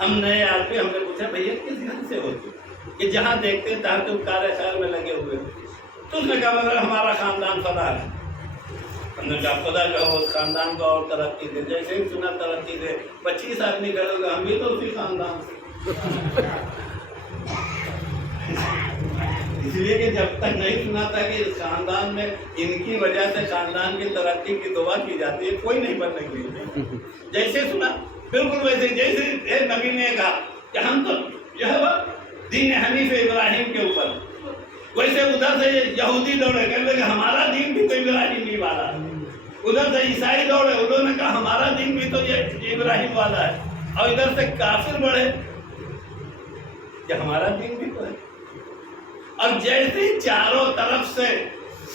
ہم نئے آدمی ہم نے پوچھا بھیا کس گھر سے ہوتے کہ جہاں دیکھتے ہیں تحت کار خیر میں لگے ہوئے. تو اس نے کہا مگر ہمارا خاندان فلاں ہے. ہم نے کہا خدا جو ہے اس خاندان کو اور ترقی دے. جیسے ہی سنا ترقی دے 25 آدمی کہہ رہے ہم بھی تو اسی خاندان سے. اس لیے کہ جب تک نہیں سنا تھا کہ اس خاندان میں ان کی وجہ سے خاندان کی ترقی کی دعا کی جاتی ہے کوئی نہیں بننے کے لیے. جیسے سنا بالکل ویسے جیسے نبی نے کہا کہ ہم تو جو ہے وہ دین حنیف ابراہیم کے اوپر، ویسے ادھر سے یہودی دوڑے کہنے لگے ہمارا دین بھی تو ابراہیم والا ہے. ادھر سے عیسائی دوڑے انہوں نے کہا ہمارا دین بھی تو یہ ابراہیم والا ہے. اور ادھر سے کافر بڑھے کہ ہمارا دین بھی تو ہے. اور جیسے چاروں طرف سے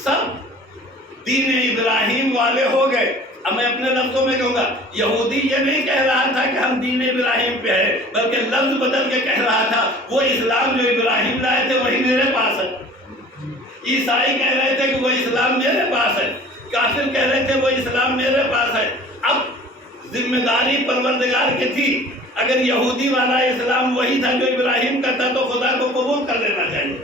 سب دین ابراہیم والے ہو گئے. اب میں اپنے لفظوں میں کہوں گا یہودی یہ نہیں کہہ رہا تھا کہ ہم دین ابراہیم پہ ہے، بلکہ لفظ بدل کے کہہ رہا تھا وہ اسلام جو ابراہیم لائے تھے وہی میرے پاس ہے. عیسائی کہہ رہے تھے کہ وہ اسلام میرے پاس ہے، کافر کہہ رہے تھے وہ اسلام میرے پاس ہے. اب ذمہ داری پروردگار کی تھی، اگر یہودی والا اسلام وہی تھا جو ابراہیم کا تھا تو خدا کو قبول کر لینا چاہیے.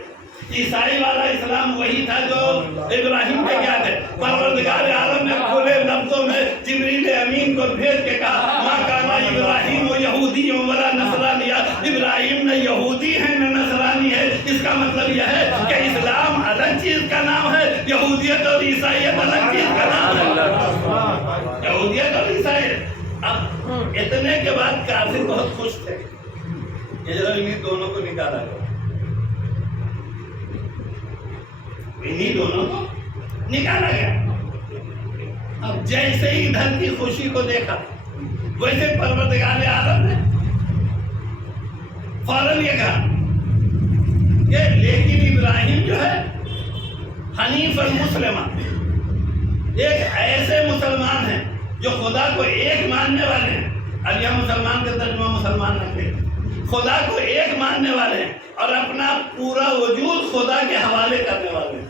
عیسائی والا اسلام وہی تھا جو ابراہیم کے کیا تھے. پروردگار عالم نے کھلے لفظوں میں جبریل امین کو بھیج کے کہا ما کان ابراہیم یہودی ولا نصرانی. ابراہیم نہ یہودی ہے نہ نصرانی ہے. اس کا مطلب یہ ہے کہ اسلام الگ چیز کا نام ہے، یہودیت اور عیسائیت الگ چیز کا نام ہے. یہودیت اور عیسائیت. اب اتنے کے بعد کافر بہت خوش تھے کہ انہیں دونوں کو نکالا گیا. انہیں دونوں کو نکالا گیا. اب جیسے ہی ادھر کی خوشی کو دیکھا ویسے پروردگار عالم نے فوراً یہ کہا کہ لیکن ابراہیم جو ہے حنیف المسلمہ، ایک ایسے مسلمان ہیں جو خدا کو ایک ماننے والے ہیں. اب یہ مسلمان کا ترجمہ مسلمان رکھے، خدا کو ایک ماننے والے ہیں اور اپنا پورا وجود خدا کے حوالے کرنے والے ہیں.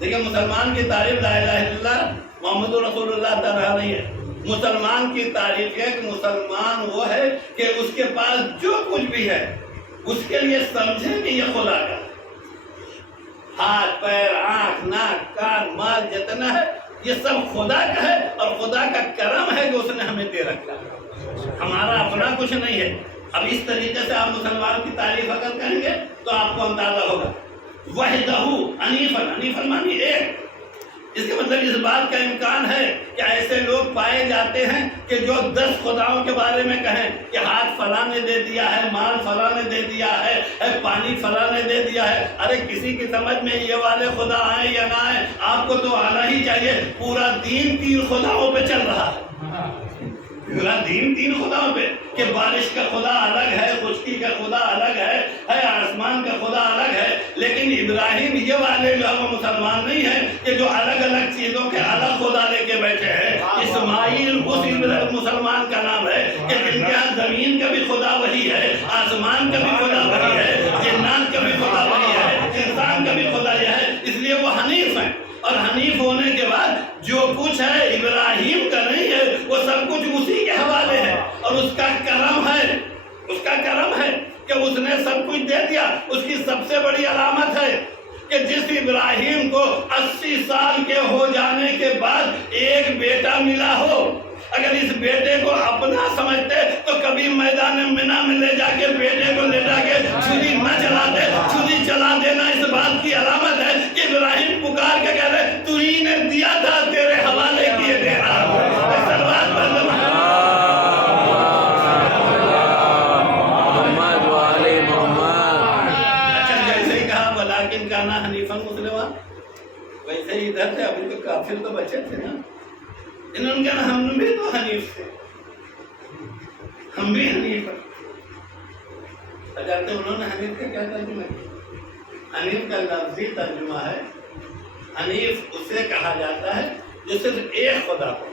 دیکھیں مسلمان کی تعریف لا الہ الا اللہ محمد رسول اللہ تعالیٰ نہیں ہے. مسلمان کی تعریف ہے کہ مسلمان وہ ہے کہ اس کے پاس جو کچھ بھی ہے اس کے لیے سمجھے کہ یہ خدا کا ہاتھ پیر آنکھ ناک کان مال جتنا ہے یہ سب خدا کا ہے اور خدا کا کرم ہے کہ اس نے ہمیں دے رکھا. ہمارا اپنا کچھ نہیں ہے. اب اس طریقے سے آپ مسلمان کی تعریف اگر کریں گے تو آپ کو اندازہ ہوگا. وحدہ حنیفاً، حنیفاً مانی ایک. اس کے مطلب اس بات کا امکان ہے کہ ایسے لوگ پائے جاتے ہیں کہ جو 10 خداؤں کے بارے میں کہیں کہ ہاتھ فلاں نے دے دیا ہے، مال فلاں نے دے دیا ہے، پانی فلاں نے دے دیا ہے. ارے کسی کی سمجھ میں یہ والے خدا آئے یا نہ آئے آپ کو تو آنا ہی چاہیے. پورا دین 3 خداؤں پہ چل رہا ہے. پورا دین تین خداؤں پہ کہ بارش کا خدا الگ ہے، خشکی کا خدا الگ ہے آسمان کا خدا الگ ہے. لیکن ابراہیم یہ والے جو وہ مسلمان نہیں ہیں کہ جو الگ الگ چیزوں کے الگ خدا لے کے بیٹھے ہیں. اسماعیل اس مسلمان کا نام ہے کہ جن کے یہاں زمین کا بھی خدا وہی ہے، آسمان کا بھی خدا وہی ہے، جنات کا بھی خدا وہی ہے، انسان کا بھی خدا یہ ہے. اس لیے وہ حنیف ہیں. اور حنیف ہونے کے بعد جو کچھ ہے ابراہیم کا نہیں ہے، وہ سب کچھ اسی کے حوالے ہے. اور اس کا کرم ہے کہ اس نے سب کچھ دے دیا. اس کی سب سے بڑی علامت ہے کہ جس ابراہیم کو 80 سال کے ہو جانے کے بعد ایک بیٹا ملا ہو، اگر اس بیٹے کو اپنا سمجھتے تو کبھی میدان منا میں لے جا کے بیٹے کو لے جا کے چھری نہ چلاتے. چھری چلا دینا اس بات کی علامت ہے کہ ابراہیم پکار کے کہہ رہے تو ہی نے دیا تھا، تیرے حوالے کیے دے رہا ہوں. اچھا جیسے ہی کہا ولیکن کان حنیفا مسلما، ویسے ہی ادھر سے ابھی تو کافر تو بچے تھے نا. انہوں نے کہا ہم بھی تو حنیف تھے، ہم بھی حنیف ہیں. اگر انہوں نے حنیف کا کیا ترجمہ کیا؟ حنیف کا لفظی ترجمہ ہے، حنیف اسے کہا جاتا ہے جو صرف ایک خدا کو،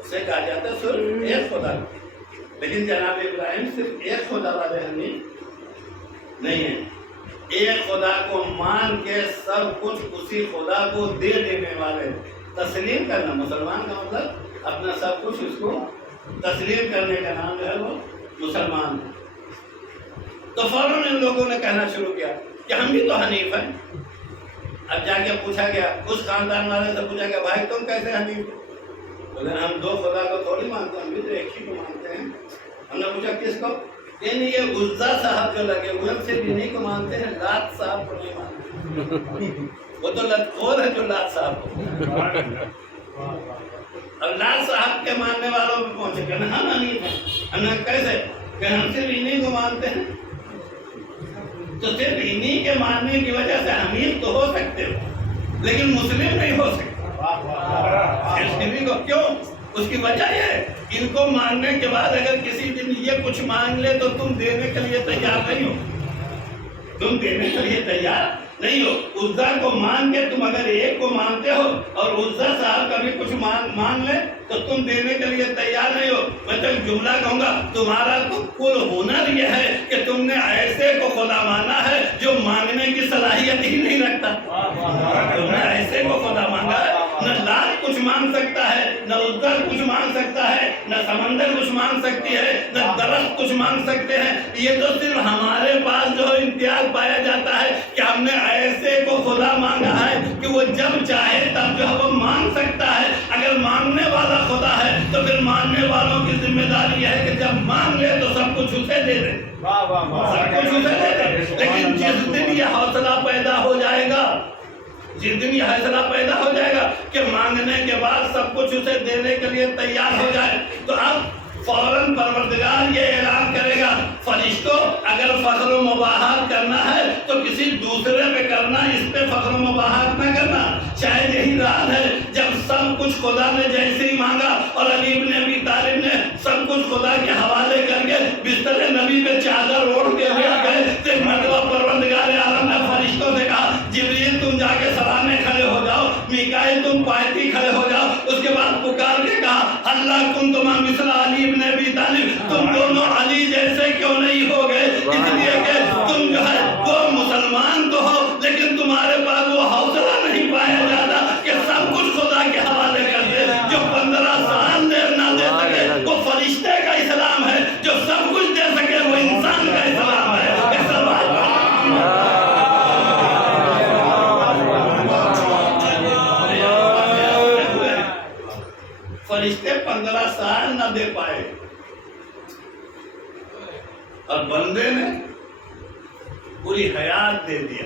اسے کہا جاتا ہے صرف ایک خدا کو. لیکن جناب ابراہیم صرف ایک خدا والے حنیف نہیں ہیں. ایک خدا کو مان کے سب کچھ اسی خدا کو دے دینے والے. تسلیم کرنا مسلمان کا مطلب اپنا سب کچھ اس کو تسلیم کرنے کا نام جو ہے وہ مسلمان ہے. تو فوراً ان لوگوں نے کہنا شروع کیا کہ ہم بھی تو حنیف ہیں. اب جا کے پوچھا گیا اس خاندان والے سے، پوچھا گیا بھائی تم کیسے حنیف ہو؟ بولے ہم دو خدا کو تھوڑی مانتے، ہم بھی تو ایک ہی کو مانتے ہیں. ہم نے پوچھا کس کو؟ یعنی یہ عزا صاحب جو لگے ہوئے ہیں صرف انہیں کو مانتے ہیں، لات صاحب کو نہیں مانتے. وہ تو لتخور ہے جو لات صاحب کو. اب لات صاحب کے ماننے والوں میں پہنچے کہ ہم حنیف ہیں. ہم نے کیسے کہ ہم صرف انہیں کو مانتے ہیں. تو صرف انہیں کے ماننے کی وجہ سے حنیف تو ہو سکتے ہو لیکن مسلم نہیں ہو سکتے. کو کیوں؟ اس کی وجہ یہ ہے ان کو ماننے کے بعد اگر کسی دن یہ کچھ مانگ لے تو تم دینے کے لیے تیار نہیں ہو. تم دینے کے لیے تیار نہیں ہو. عزا کو مان کے تم اگر ایک کو مانتے ہو اور عزا صاحب کبھی کچھ مان لے تو تم دینے کے لیے تیار نہیں ہو. میں تو ایک جملہ کہوں گا، تمہارا تو کل ہنر یہ ہے کہ تم نے ایسے کو خدا مانا ہے جو مانگنے کی صلاحیت ہی نہیں رکھتا. تم نے ایسے کو خدا مانگا ہے، نہ لات کچھ مانگ سکتا ہے، نہ عزا کچھ مانگ سکتا ہے، نہ سمندر کچھ مانگ سکتی ہے، نہ درخت کچھ مانگ سکتے ہیں. یہ تو صرف ہمارے پاس جو امتیاز پایا جاتا ہے کہ ہم نے ایسے کو خدا مانگا ہے کہ وہ جب چاہے تب جو ہے وہ مانگ سکتا ہے. اگر مانگنے والا خدا ہے تو پھر ماننے والوں کی ذمہ داری یہ ہے کہ جب مانگ لے تو سب کچھ اسے دے دے، سب کچھ اسے دے دے. لیکن جس دن یہ حوصلہ پیدا ہو جائے گا، جس دن یہ حوصلہ پیدا ہو جائے گا کہ مانگنے کے بعد سب کچھ اسے دینے کے لیے تیار ہو جائے تو اب فوراً پروردگار یہ اعلان کرے گا فرشتوں اگر فخر و مباحثت کرنا ہے تو کسی دوسرے پہ کرنا، اس پہ فخر و مباحثت نہ کرنا. شاید یہی رات ہے جب سب کچھ خدا نے جیسے ہی مانگا اور علی بن ابی طالب نے سب کچھ خدا کے حوالے کر کے بستر نبی پہ چادر اوڑھ کے بیٹھ گئے تو مرتبہ پروردگار عالم نے فرشتوں سے کہا جبریل تم جا کے سرانے کھڑے ہو جاؤ، میکائیل تم پایتی کھڑے ہو جاؤ. اس کے بعد پکار کے کہا اللہ کنتما مثل علی بن ابی طالب، تم دونوں علی جیسے کیوں نہیں ہو گئے؟ اس لیے کہ تم جو ہے وہ مسلمان تو ہو لیکن تمہارے پاس وہ حوصلہ نہیں پایا جاتا کہ سب کچھ خدا کے حوالے کر دے. جو 15 سال دیر نہ دے سکے وہ فرشتے کا اسلام ہے، جو سب کچھ دے سکے وہ انسان کا اسلام ہے. فرشتے 15 سال نہ دے پائے اور بندے نے پوری حیات دے دیا.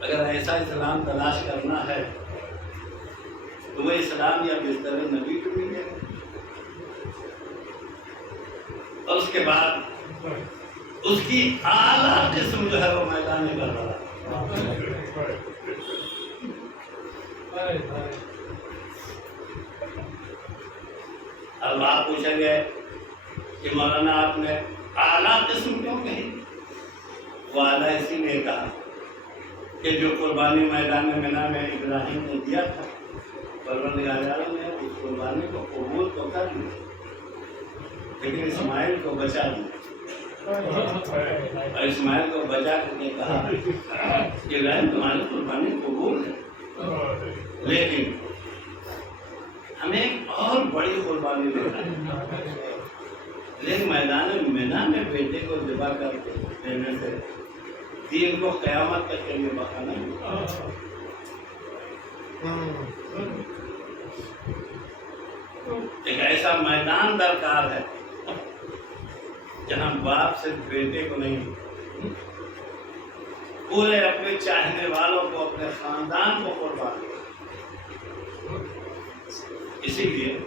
اگر ایسا اسلام تلاش کرنا ہے تو وہ اسلام یا بستر نبی کو ملے گا. اور اس کے بعد اس کی اعلیٰ قسم جو ہے وہ میدان کربلا. اب آپ پوچھیں گے کہ مولانا آپ نے اعلیٰ قسم کیوں کہی؟ وہ اعلیٰ اسی لیے کہا کہ جو قربانی میدان منا میں ابراہیم نے دیا تھا، پروردگار عالم نے اس قربانی کو قبول تو کر لیا، لیکن اسماعیل کو بچا دیا، اور اسماعیل کو بچا کر کے کہا کہ ابراہیم تمہاری قربانی قبول ہے، لیکن ہمیں ایک اور بڑی قربانی دینا ہے، لیکن میدان منا میں بیٹے کو ذبح کر کے دینے سے دین کو قیامت تک کے لیے بخانا ہے۔ ایک ایسا میدان درکار ہے جہاں باپ صرف بیٹے کو نہیں، پورے اپنے چاہنے والوں کو، اپنے خاندان کو قربان کرے۔ اسی لیے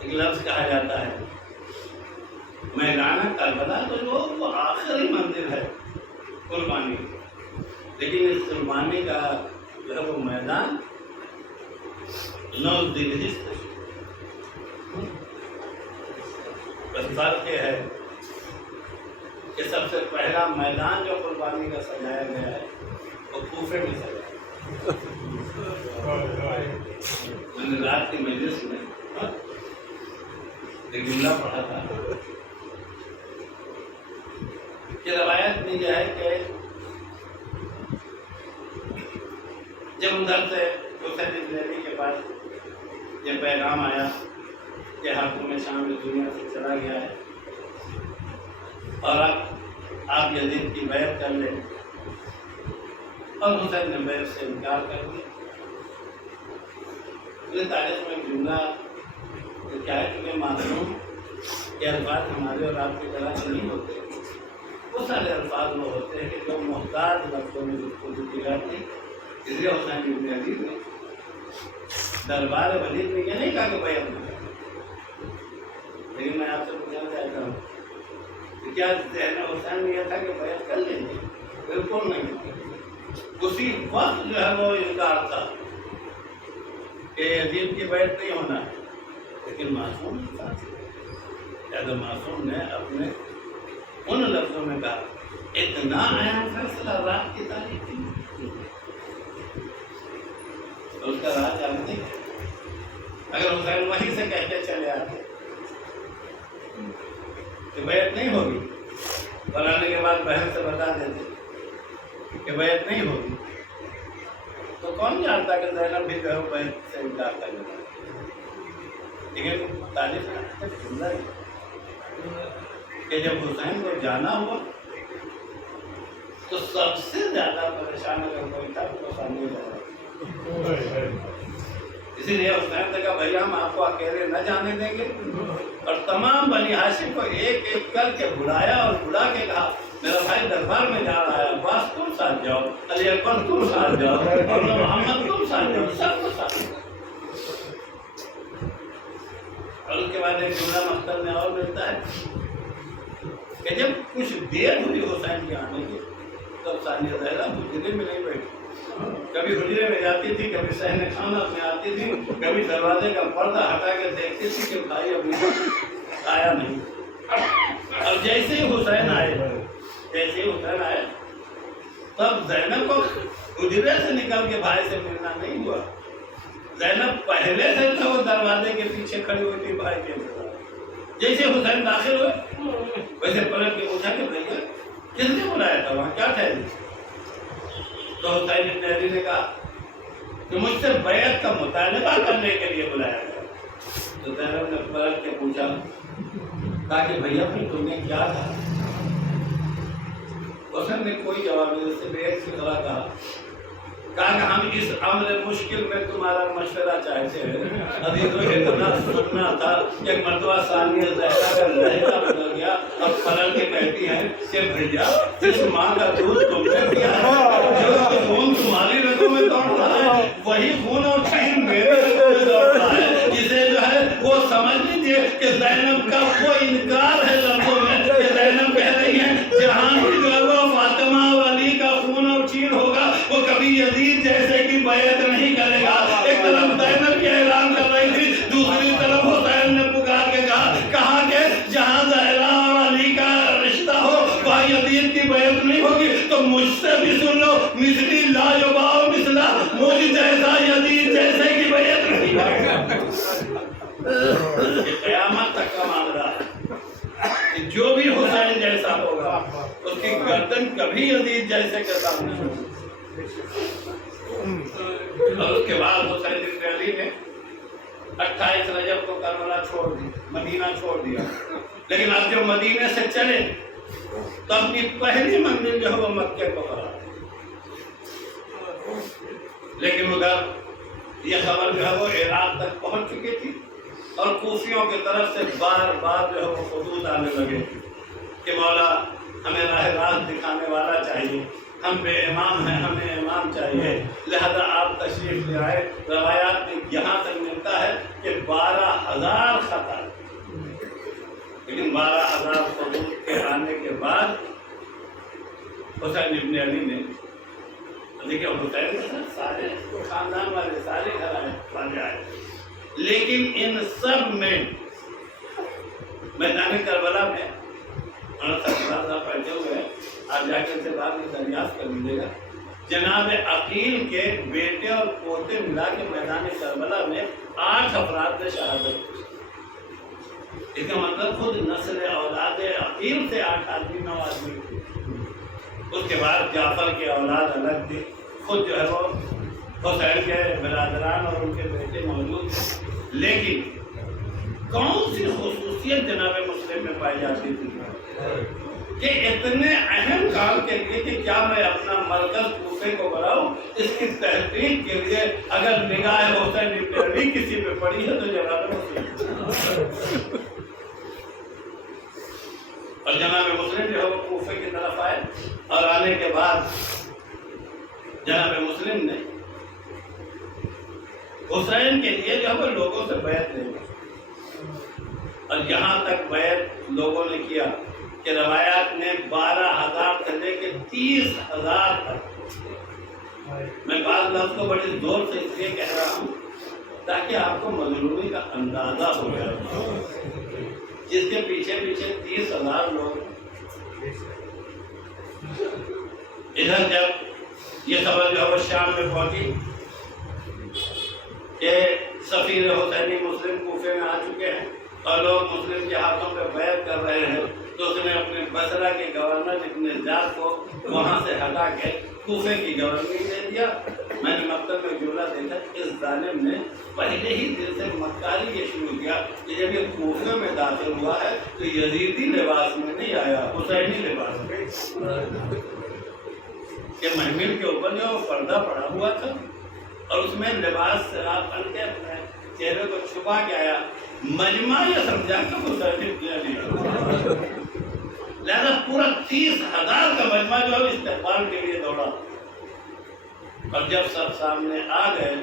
ایک لفظ کہا جاتا ہے میدان کربلا، تو وہ آخری منزل ہے قربانی، لیکن اس قربانی کا جو ہے وہ میدان 9 ذوالحجہ ہے۔ بس فرق یہ ہے کہ سب سے پہلا میدان جو قربانی کا سجایا گیا ہے وہ کوفے میں سجایا ہے۔ میں نے رات کی مجلس میں ایک جملہ پڑھا تھا کہ روایت میں یہ ہے کہ جب ادھر سے حسین بن علی کے پاس یہ پیغام آیا کہ حاکم شام اس دنیا سے چلا گیا ہے اور اب آپ یزید کی بیعت کر لیں، اور حسین نے بیعت سے انکار کر دیا۔ اس تاریخ میں جملہ کیا ہے کہ معصوم کے الفاظ ہمارے اور آپ کی طرح سے نہیں ہوتے، وہ سارے الفاظ وہ ہوتے ہیں کہ جو محتاط لفظوں میں جس کو ذکر جاتی، اس لیے حسین بن علی نے دربار ولید میں یہ نہیں کہا کہ بیعت نہ کریں، لیکن میں آپ سے پوچھنا چاہتا ہوں کہ کیا ذہن حسین میں یہ تھا کہ بیعت کر لیں گے؟ بالکل نہیں۔ اسی وقت جو ہے وہ انکار تھا کہ یزید کی بیعت نہیں ہونا ہے، لیکن معصوم تھا، لہذا معصوم نے اپنے ان لفظوں میں کہا اتنا اہم فیصلہ رات کی تاریخ تھی، اس کا راز جانتے ہیں۔ اگر حسین وہیں سے کہتے چلے آتے کہ بیعت نہیں ہوگی، بلانے کے بعد بہن سے بتا دیتے کہ بیعت نہیں ہوگی، تو کون جانتا کہ زینب بھی جو ہے بیعت سے انکار کر لیتا۔ لیکن تاریخ میں جملہ ہے کہ جب حسین کو جانا ہوا تو سب سے زیادہ پریشان اگر کوئی تھا تو سامنے لگا، اسی لیے حسین نے کہا بھائی ہم آپ کو اکیلے نہ جانے دیں گے، اور تمام بنی ہاشم کو ایک ایک کر کے بلایا اور بلا کے کہا میرا بھائی دربار میں جا رہا ہے، عباس تم ساتھ جاؤ، علی اکبر تم ساتھ جاؤ، اور محمد تم ساتھ جاؤ، سب کو ساتھ جاؤ۔ اور اس کے بعد ایک جملہ مقتل میں اور ملتا ہے کہ جب کچھ دیر ہوئی حسین کے آنے کی تب ثانیہ زہرا حجرے میں نہیں بیٹھی، کبھی حجرے میں جاتی تھی، کبھی صحن کھانا میں آتی تھی، کبھی دروازے کا پردہ ہٹا کے دیکھتی تھی کہ بھائی ابھی آیا نہیں۔ اب جیسے ہی حسین آئے تب زینب کو حجرے سے نکل کے بھائی سے ملنا نہیں ہوا، زینب پہلے سے تو وہ دروازے کے پیچھے کھڑی ہوئی تھی بھائی کے انتظار۔ جیسے حسین داخل ہوئے ویسے پلٹ کے پوچھا کہ بھیا کس نے بلایا تھا، وہاں کیا ٹھہری؟ تو حسین بن علی نے کہا کہ مجھ سے بیعت کا مطالبہ کرنے کے لیے بلایا گیا۔ تو زینب نے پلٹ کے پوچھا، کہا کہ بھیا پھر تم نے کیا کہا؟ حسین نے کوئی جواب نہیں، اس سے بیعت کی طرح کہا کہ ہم اس عمل مشکل میں تمہارا مشورہ چاہتے ہیں۔ ابھی تو اتنا سننا تھا، ایک مرتبہ ثانیہ زہرا کا لہجہ بدل گیا، اب پلٹ کے کہتی ہیں کہ بھیا جس ماں کا دودھ تم نے پیا ہے، جو خون تمہاری رگوں میں دوڑ رہا ہے، وہی خون اور چھین میرے رگوں میں دوڑ رہا ہے۔ اسے جو ہے وہ سمجھ لیجیے کہ زینب کا وہ انکار ہے لفظوں میں کہ زینب کہہ رہی ہیں جہاں بھی جو ہے وہ فاطمہ و علی کا خون اور چھین ہوگا وہ کبھی یزید جیسے کی بیعت نہیں کرے گا۔ ایک طرف زینب کے اعلان کر رہی تھی، دوسری طرف سن لو مثلی لا یباع مثلا، مجھ جیسا یزید جیسے کی بیعت نہیں ہے۔ یہ قیامت تک کا معاملہ ہے، جو بھی حسین جیسا ہوگا اس کی گردن کبھی یزید جیسے کے سامنے ہوگی۔ اور اس کے بعد حسین بن علی نے 28 رجب کو کربلا چھوڑ دی، مدینہ چھوڑ دیا، لیکن اب جو مدینے سے چلے تو اپنی پہلی منزل جو ہے وہ مکے کو قرار دی۔ لیکن ادھر یہ خبر جو ہے وہ عراق تک پہنچ چکی تھی اور کوفیوں کی طرف سے بار بار جو ہے وہ خطوط آنے لگے کہ مولا ہمیں راہ راست دکھانے والا چاہیے، ہم بے امام ہیں، ہمیں امام چاہیے، لہذا آپ تشریف لے آئے۔ روایات میں یہاں تک ملتا ہے کہ 12,000 خط آئے، لیکن 12,000 خطوط کے آنے کے بعد حسین ابن علی نے دیکھیں، حسین سارے خاندان والے سارے گھر آئے، لیکن ان سب میں میدان کربلا میں صاحب بیٹھے ہوئے ہیں، آپ جا کے ان سے بعد میں دریافت کر لیجیے گا، جناب عقیل کے بیٹے اور پوتے ملا کے میدان کربلا میں 8 افراد نے شہادت دی۔ اس کا مطلب خود نسل اولاد عقیل سے 8 آدمی 9 آدمی تھے۔ اس کے بعد جعفر کی اولاد الگ تھی، خود جو ہے وہ حسین کے برادران اور ان کے بیٹے موجود تھے، لیکن کون سی خصوصیت جناب مسلم میں پائی جاتی تھی کہ اتنے اہم کام کے لیے کہ کیا میں اپنا مرکز کوفے کو بناؤں، اس کی تحقیق کے لیے اگر نگاہ حسین ابن علی کسی پہ پڑی ہے تو جناب مسلم، اور جناب مسلم جو ہے وہ کوفے کی طرف آئے، اور آنے کے بعد جناب مسلم نے حسین کے لیے جو ہے وہ لوگوں سے بیعت لے لی، اور یہاں تک بیعت لوگوں نے کیا کہ روایات میں 12,000 سے لے کے 30,000 تک۔ میں بعض لفظ کو بڑی زور سے اس لیے کہہ رہا ہوں تاکہ آپ کو مظلومی کا اندازہ ہو جائے، جس کے پیچھے 30,000 لوگ۔ ادھر جب یہ خبر جو ہے وہ شام میں پہنچی کہ سفیر حسینی مسلم کوفے میں آ چکے ہیں اور لوگ مسلم کے ہاتھوں پہ بیعت کر رہے ہیں، تو اس نے اپنے بصرہ کے گورنر ابن زیاد کو وہاں سے ہٹا کے کوفے کی گورنری دے دیا۔ میں نے مکتب میں جملہ دیکھا، اس ظالم نے پہلے ہی دل سے مکاری یہ شروع کیا کہ جب یہ کوفے میں داخل ہوا ہے تو یزیدی لباس میں نہیں آیا، حسینی لباس میں، کہ محمل کے اوپر جو پردہ پڑا ہوا تھا اور اس میں لباس سے آپ پہن کے اپنے چہرے کو چھپا کے آیا۔ مجمع یہ سمجھا کہ حسین ابن علی، لہذا پورا 30,000 کا مجمع جو ہے استقبال کے لیے دوڑا، اور جب سب سامنے آ گئے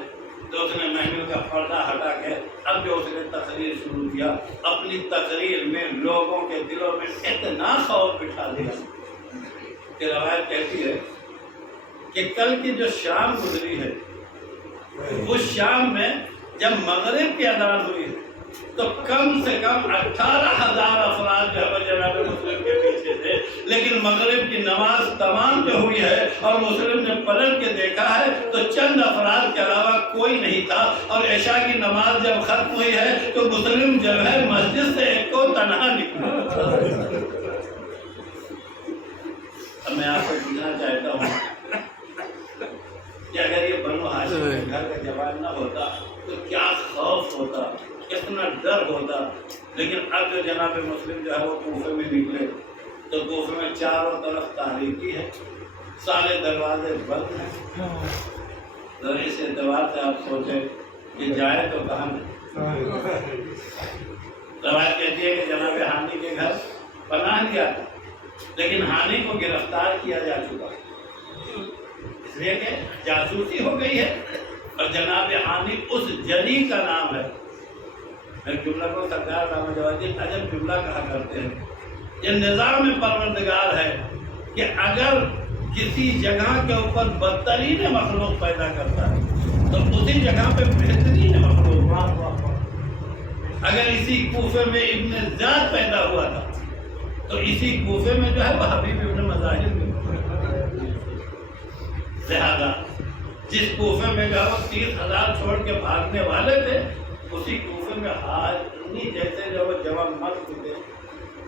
تو اس نے محمل کا پردہ ہٹا کے اب جو اس نے تقریر شروع کیا، اپنی تقریر میں لوگوں کے دلوں میں اتنا خوف بٹھا دیا کہ روایت کہتی ہے کہ کل کی جو شام گزری ہے اس شام میں جب مغرب کی اذان ہوئی تو کم سے کم 18,000 افراد جو ہے جناب مسلم کے پیچھے تھے، لیکن مغرب کی نماز تمام جو ہوئی ہے اور مسلم نے پلٹ کے دیکھا ہے تو چند افراد کے علاوہ کوئی نہیں تھا، اور عشاء کی نماز جب ختم ہوئی ہے تو مسلم جب ہے مسجد سے ایک کو تنہا نکلا۔ اب میں آپ کو پوچھنا چاہتا ہوں کہ اگر یہ بنو ہاشم کے گھر کا جوان نہ ہوتا تو کیا خوف ہوتا، کتنا ڈر ہوتا۔ لیکن اب جو جناب مسلم جو ہے وہ کوفے میں نکلے تو کوفے میں چاروں طرف تاریکی ہے، سارے دروازے بند ہیں، ذرا اس اعتبار سے آپ سوچیں کہ جائے تو کہاں نہیں۔ روایت کہتی ہے کہ جناب ہانی کے گھر پناہ لیا تھا، لیکن ہانی کو گرفتار کیا جا چکا اس لیے کہ جاسوسی ہو گئی ہے، اور جناب ہانی اس جلی کا نام ہے۔ ایک جملہ کو سرکار رحمۃ اللہ عجب جملہ کہا کرتے ہیں، یہ نظام پروردگار ہے کہ اگر کسی جگہ کے اوپر بدترین مخلوق پیدا کرتا ہے تو اسی جگہ پہ بہترین مخلوق، اگر اسی کوفے میں ابن زیاد پیدا ہوا تھا تو اسی کوفے میں جو ہے وہ حبیب ابن مظاہر میں، زیادہ جس کوفے میں جو ہے وہ 30,000 چھوڑ کے بھاگنے والے تھے، اسی کوفے میں ہارنی جیسے جو وہ جوان مرد تھے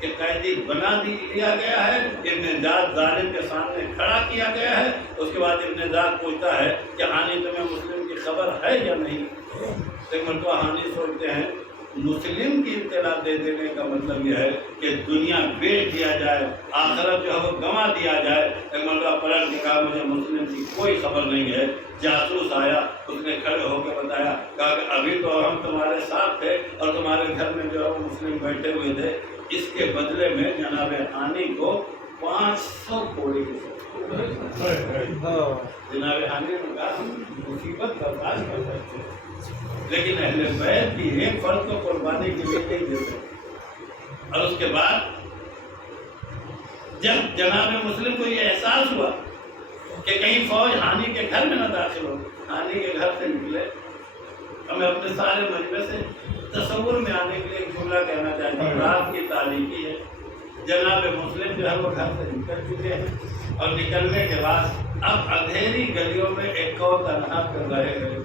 کہ قیدی بنا لیا گیا ہے، ابن زیاد ظالم کے سامنے کھڑا کیا گیا ہے۔ اس کے بعد ابن زیاد پوچھتا ہے کہ ہانی تمہیں مسلم کی خبر ہے یا نہیں؟ ایک مرتبہ ہانی سوچتے ہیں مسلم کی اطلاع دے دینے کا مطلب یہ ہے کہ دنیا بیچ دیا جائے، آخرت جو ہے وہ گنوا دیا جائے۔ ایک مرتبہ پلٹ کے کہا مجھے مسلم کی کوئی خبر نہیں ہے۔ جاسوس آیا، اس نے کھڑے ہو کے بتایا، کہا کہ ابھی تو ہم تمہارے ساتھ تھے اور تمہارے گھر میں جو ہے وہ مسلم بیٹھے ہوئے تھے، اس کے بدلے میں جناب ہانی کو 500 کوڑی کی جناب ہانی نے کہا مصیبت برداشت کر سکتے ہیں لیکن اہل بیت کی ایک فرد کو قربانی کے لیے نہیں دیتے۔ اور اس کے بعد جب جناب مسلم کو یہ احساس ہوا کہ کہیں فوج ہانی کے گھر میں نہ داخل ہو، ہانی کے گھر سے نکلے، ہمیں اپنے سارے مجمع سے تصور میں آنے کے لیے ایک جملہ کہنا چاہتے ہیں۔ رات کی تاریکی ہے، جناب مسلم جو ہے وہ گھر سے نکل چکے ہیں اور نکلنے کے بعد اب اندھیری گلیوں میں ایک کو تنہا کر رہے ہیں۔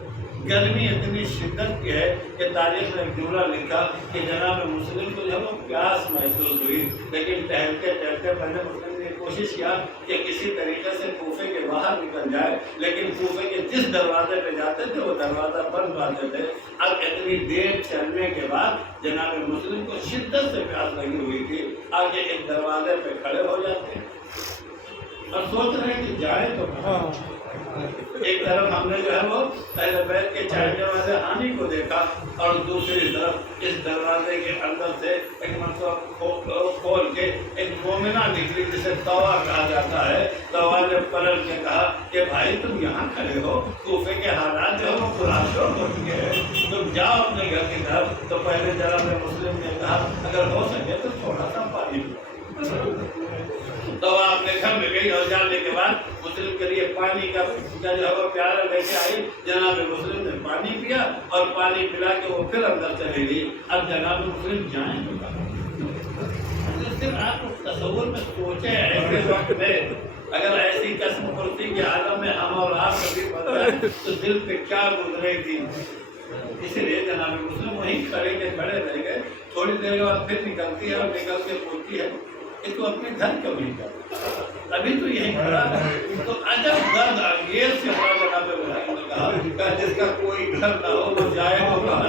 گرمی اتنی شدت کی ہے کہ تاریخ میں ایک جملہ لکھا کہ جناب مسلم کو جو ہے وہ پیاس محسوس ہوئی، لیکن ٹہلتے ٹہلتے پہلے مسلم نے کوشش کیا کہ کسی طریقے سے کوفے کے باہر نکل جائے، لیکن کوفے کے جس دروازے پہ جاتے تھے وہ دروازہ بند پاتے تھے۔ اب اتنی دیر چلنے کے بعد جناب مسلم کو شدت سے پیاس لگی ہوئی تھی، آگے ایک دروازے پہ کھڑے ہو جاتے اور سوچ رہے ہیں کہ جائے تو کہاں۔ ایک طرف ہم نے جو ہے وہ اہل بیت کے چاہنے والے ہانی کو دیکھا اور دوسری طرف اس دروازے کے اندر سے ایک مرتبہ کھول کے ایک مومنہ نکلی جسے طوا کہا جاتا ہے۔ طوا نے پلٹ کے کہا کہ بھائی تم یہاں کھڑے ہو، کوفے کے حالات جو ہے وہ پراشور ہو چکے ہیں، تم جاؤ اپنے گھر کی طرف۔ تو پہلے جناب مسلم نے کہا اگر ہو سکے تو تھوڑا سا پانی تو اپنے گھر میں گئی اور جانے کے بعد مسلم کے لیے پانی کا جو ہے وہ پیالہ لے کے آئی۔ جناب مسلم نے پانی پیا اور پانی پلا کے وہ پھر اندر چلے گئی۔ اب جناب مسلم جائیں تو آپ تصور میں سوچیں ایسے وقت میں اگر ایسی قسم پرسی کے عالم میں ہم اور آپ کبھی بتائیں تو دل پہ کیا گزرے گی۔ اسی لیے جناب مسلم وہیں کھڑے کے کھڑے رہ گئے۔ تھوڑی دیر کے بعد پھر نکلتی ہے اور نکل کے پوچھتی ہے کہ تو اپنے گھر کیوں نہیں جاتا، ابھی تو یہیں کھڑا ہے۔ تو عجب درد انگیز سے ہوا جناب ابراہیم نے کہا جس کا کوئی گھر نہ ہو وہ جائے تو کہاں۔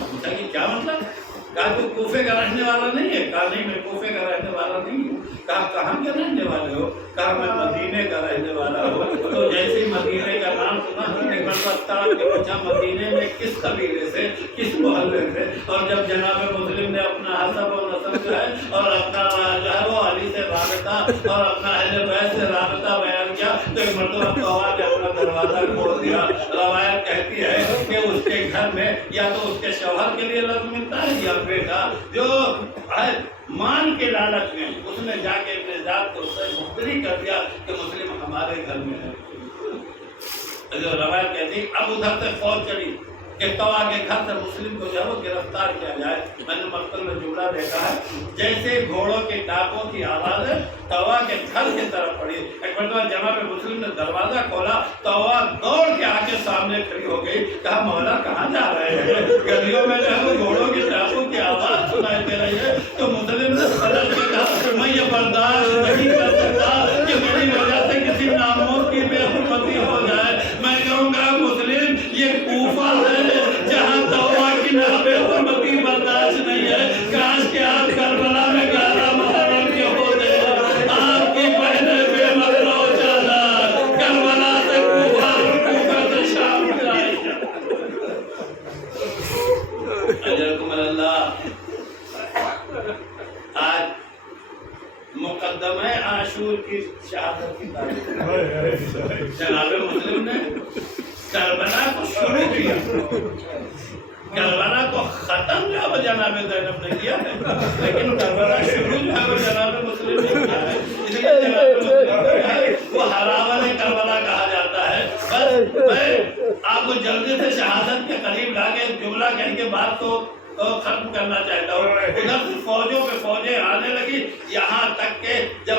پوچھا کہ کیا مطلب؟ کہا تو کوفے کا رہنے والا نہیں ہے؟ کہا نہیں میں کوفے کا رہنے والا نہیں ہوں۔ کہا کہاں کے رہنے والے ہو؟ کہا میں مدینے کا رہنے والا ہوں۔ تو جیسے ہی مدینے کا نام سنا ایک مرتبہ کہ پوچھا مدینے میں کس قبیلے سے، کس محلے سے؟ اور جب جناب مسلم نے اپنا حسب و نسب جو ہے اور اپنا جو ہے وہ علی سے رابطہ اور اپنا اہل بیت سے رابطہ بیان کیا تو ایک مرتبہ طوا نے اپنا دروازہ کھول دیا۔ روایت کہتی ہے کہ اس کے گھر میں یا تو اس کے شوہر کے لیے لفظ ملتا ہے یا بیٹا جو مان کے لالچ میں اس نے جا کے اپنے ذات کو اس سے مخبری کر دیا کہ مسلم ہمارے گھر میں ہے۔ جو روایت کہتی اب ادھر سے فوج چلی کہ طوا کے گھر سے مسلم کو جو ہے وہ گرفتار کیا جائے۔ میں نے مقتل میں جملہ دیکھا ہے جیسے گھوڑوں کے ٹاپوں کی آواز ہے طوا کے گھر کی طرف پڑی۔ ایک مرتبہ جناب مسلم نے دروازہ کھولا، طوا دوڑ کے آ کے سامنے کھڑی ہو گئی۔ کہا مولا کہاں جا رہے ہیں؟ گلیوں میں جو ہے وہ گھوڑوں کے ٹاپوں کی آواز سنائی دے رہی ہے۔ تو مسلم نے پلٹ کے کہا میں یہ برداشت نہیں کر سکتا کہ میری وجہ سے کسی ناموس کی بے حرمتی ہو جائے۔ میں کہوں گا مسلم یہ کوفہ ہے جہاں طوا کی بے حرمتی برداشت نہیں ہے۔ کاش کہ آپ کربلا میں 11 محرم کے ہوتے آپ کی بہنیں بے مطلع ہو جانا کربلا سے کوفہ اور کوفہ سے شام جائے۔ اجرکم اللہ۔ آج مقدمہ عاشور کی شہادت کی تاریخ جناب مسلم نے کربلا کو شروع کیا، کربلا کو ختم جو ہے وہ جناب زینب نے کیا ہے، لیکن کربلا شروع جو ہے وہ جناب مسلم نے کیا ہے۔ اس لیے جناب مسلم وہ ہراول کربلا کہا جاتا ہے۔ بس میں آپ کو جلدی سے شہادت کے قریب لا کے جملہ کہہ کے بات کو ختم کرنا چاہتا ہوں۔ ادھر سے فوجوں پہ فوجیں آنے لگی، یہاں تک کہ جب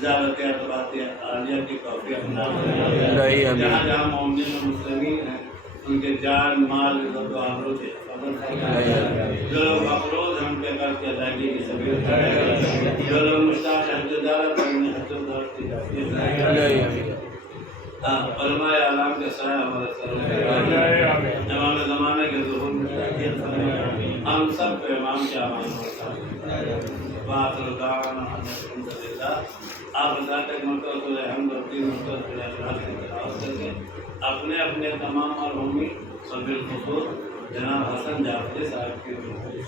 زیارت اعتباطیہ عالیہ کی توفیق عطا فرمائے۔ نہیں جہاں امین جہاں مومنین و مسلمین ہیں ان کے جان مال عزت و آبرو سے حفاظت فرمائے۔ جو لوگ مقروض ہیں ان کے قرض کی ادائیگی کی سبیل فرمائے۔ جو لوگ مشتاق ہیں حج زیارت کرنے حج زیارت کی توفیق فرمائے۔ نہیں امین علماء اعلام کے سایہ ہمارے سر میں، امام زمانے کے ظہور میں تحقیق فرمائے۔ ہم سب کو امام کے امان فرمائے۔ وآخر دعوانا ان الحمد للہ۔ آپ حضرات ایک مرتبہ سورہ حمد اور 3 مرتبہ سورہ اخلاص کی تلاوت کر کے اپنے اپنے تمام مرحومین اور بالخصوص جناب حسن جعفری صاحب کی امین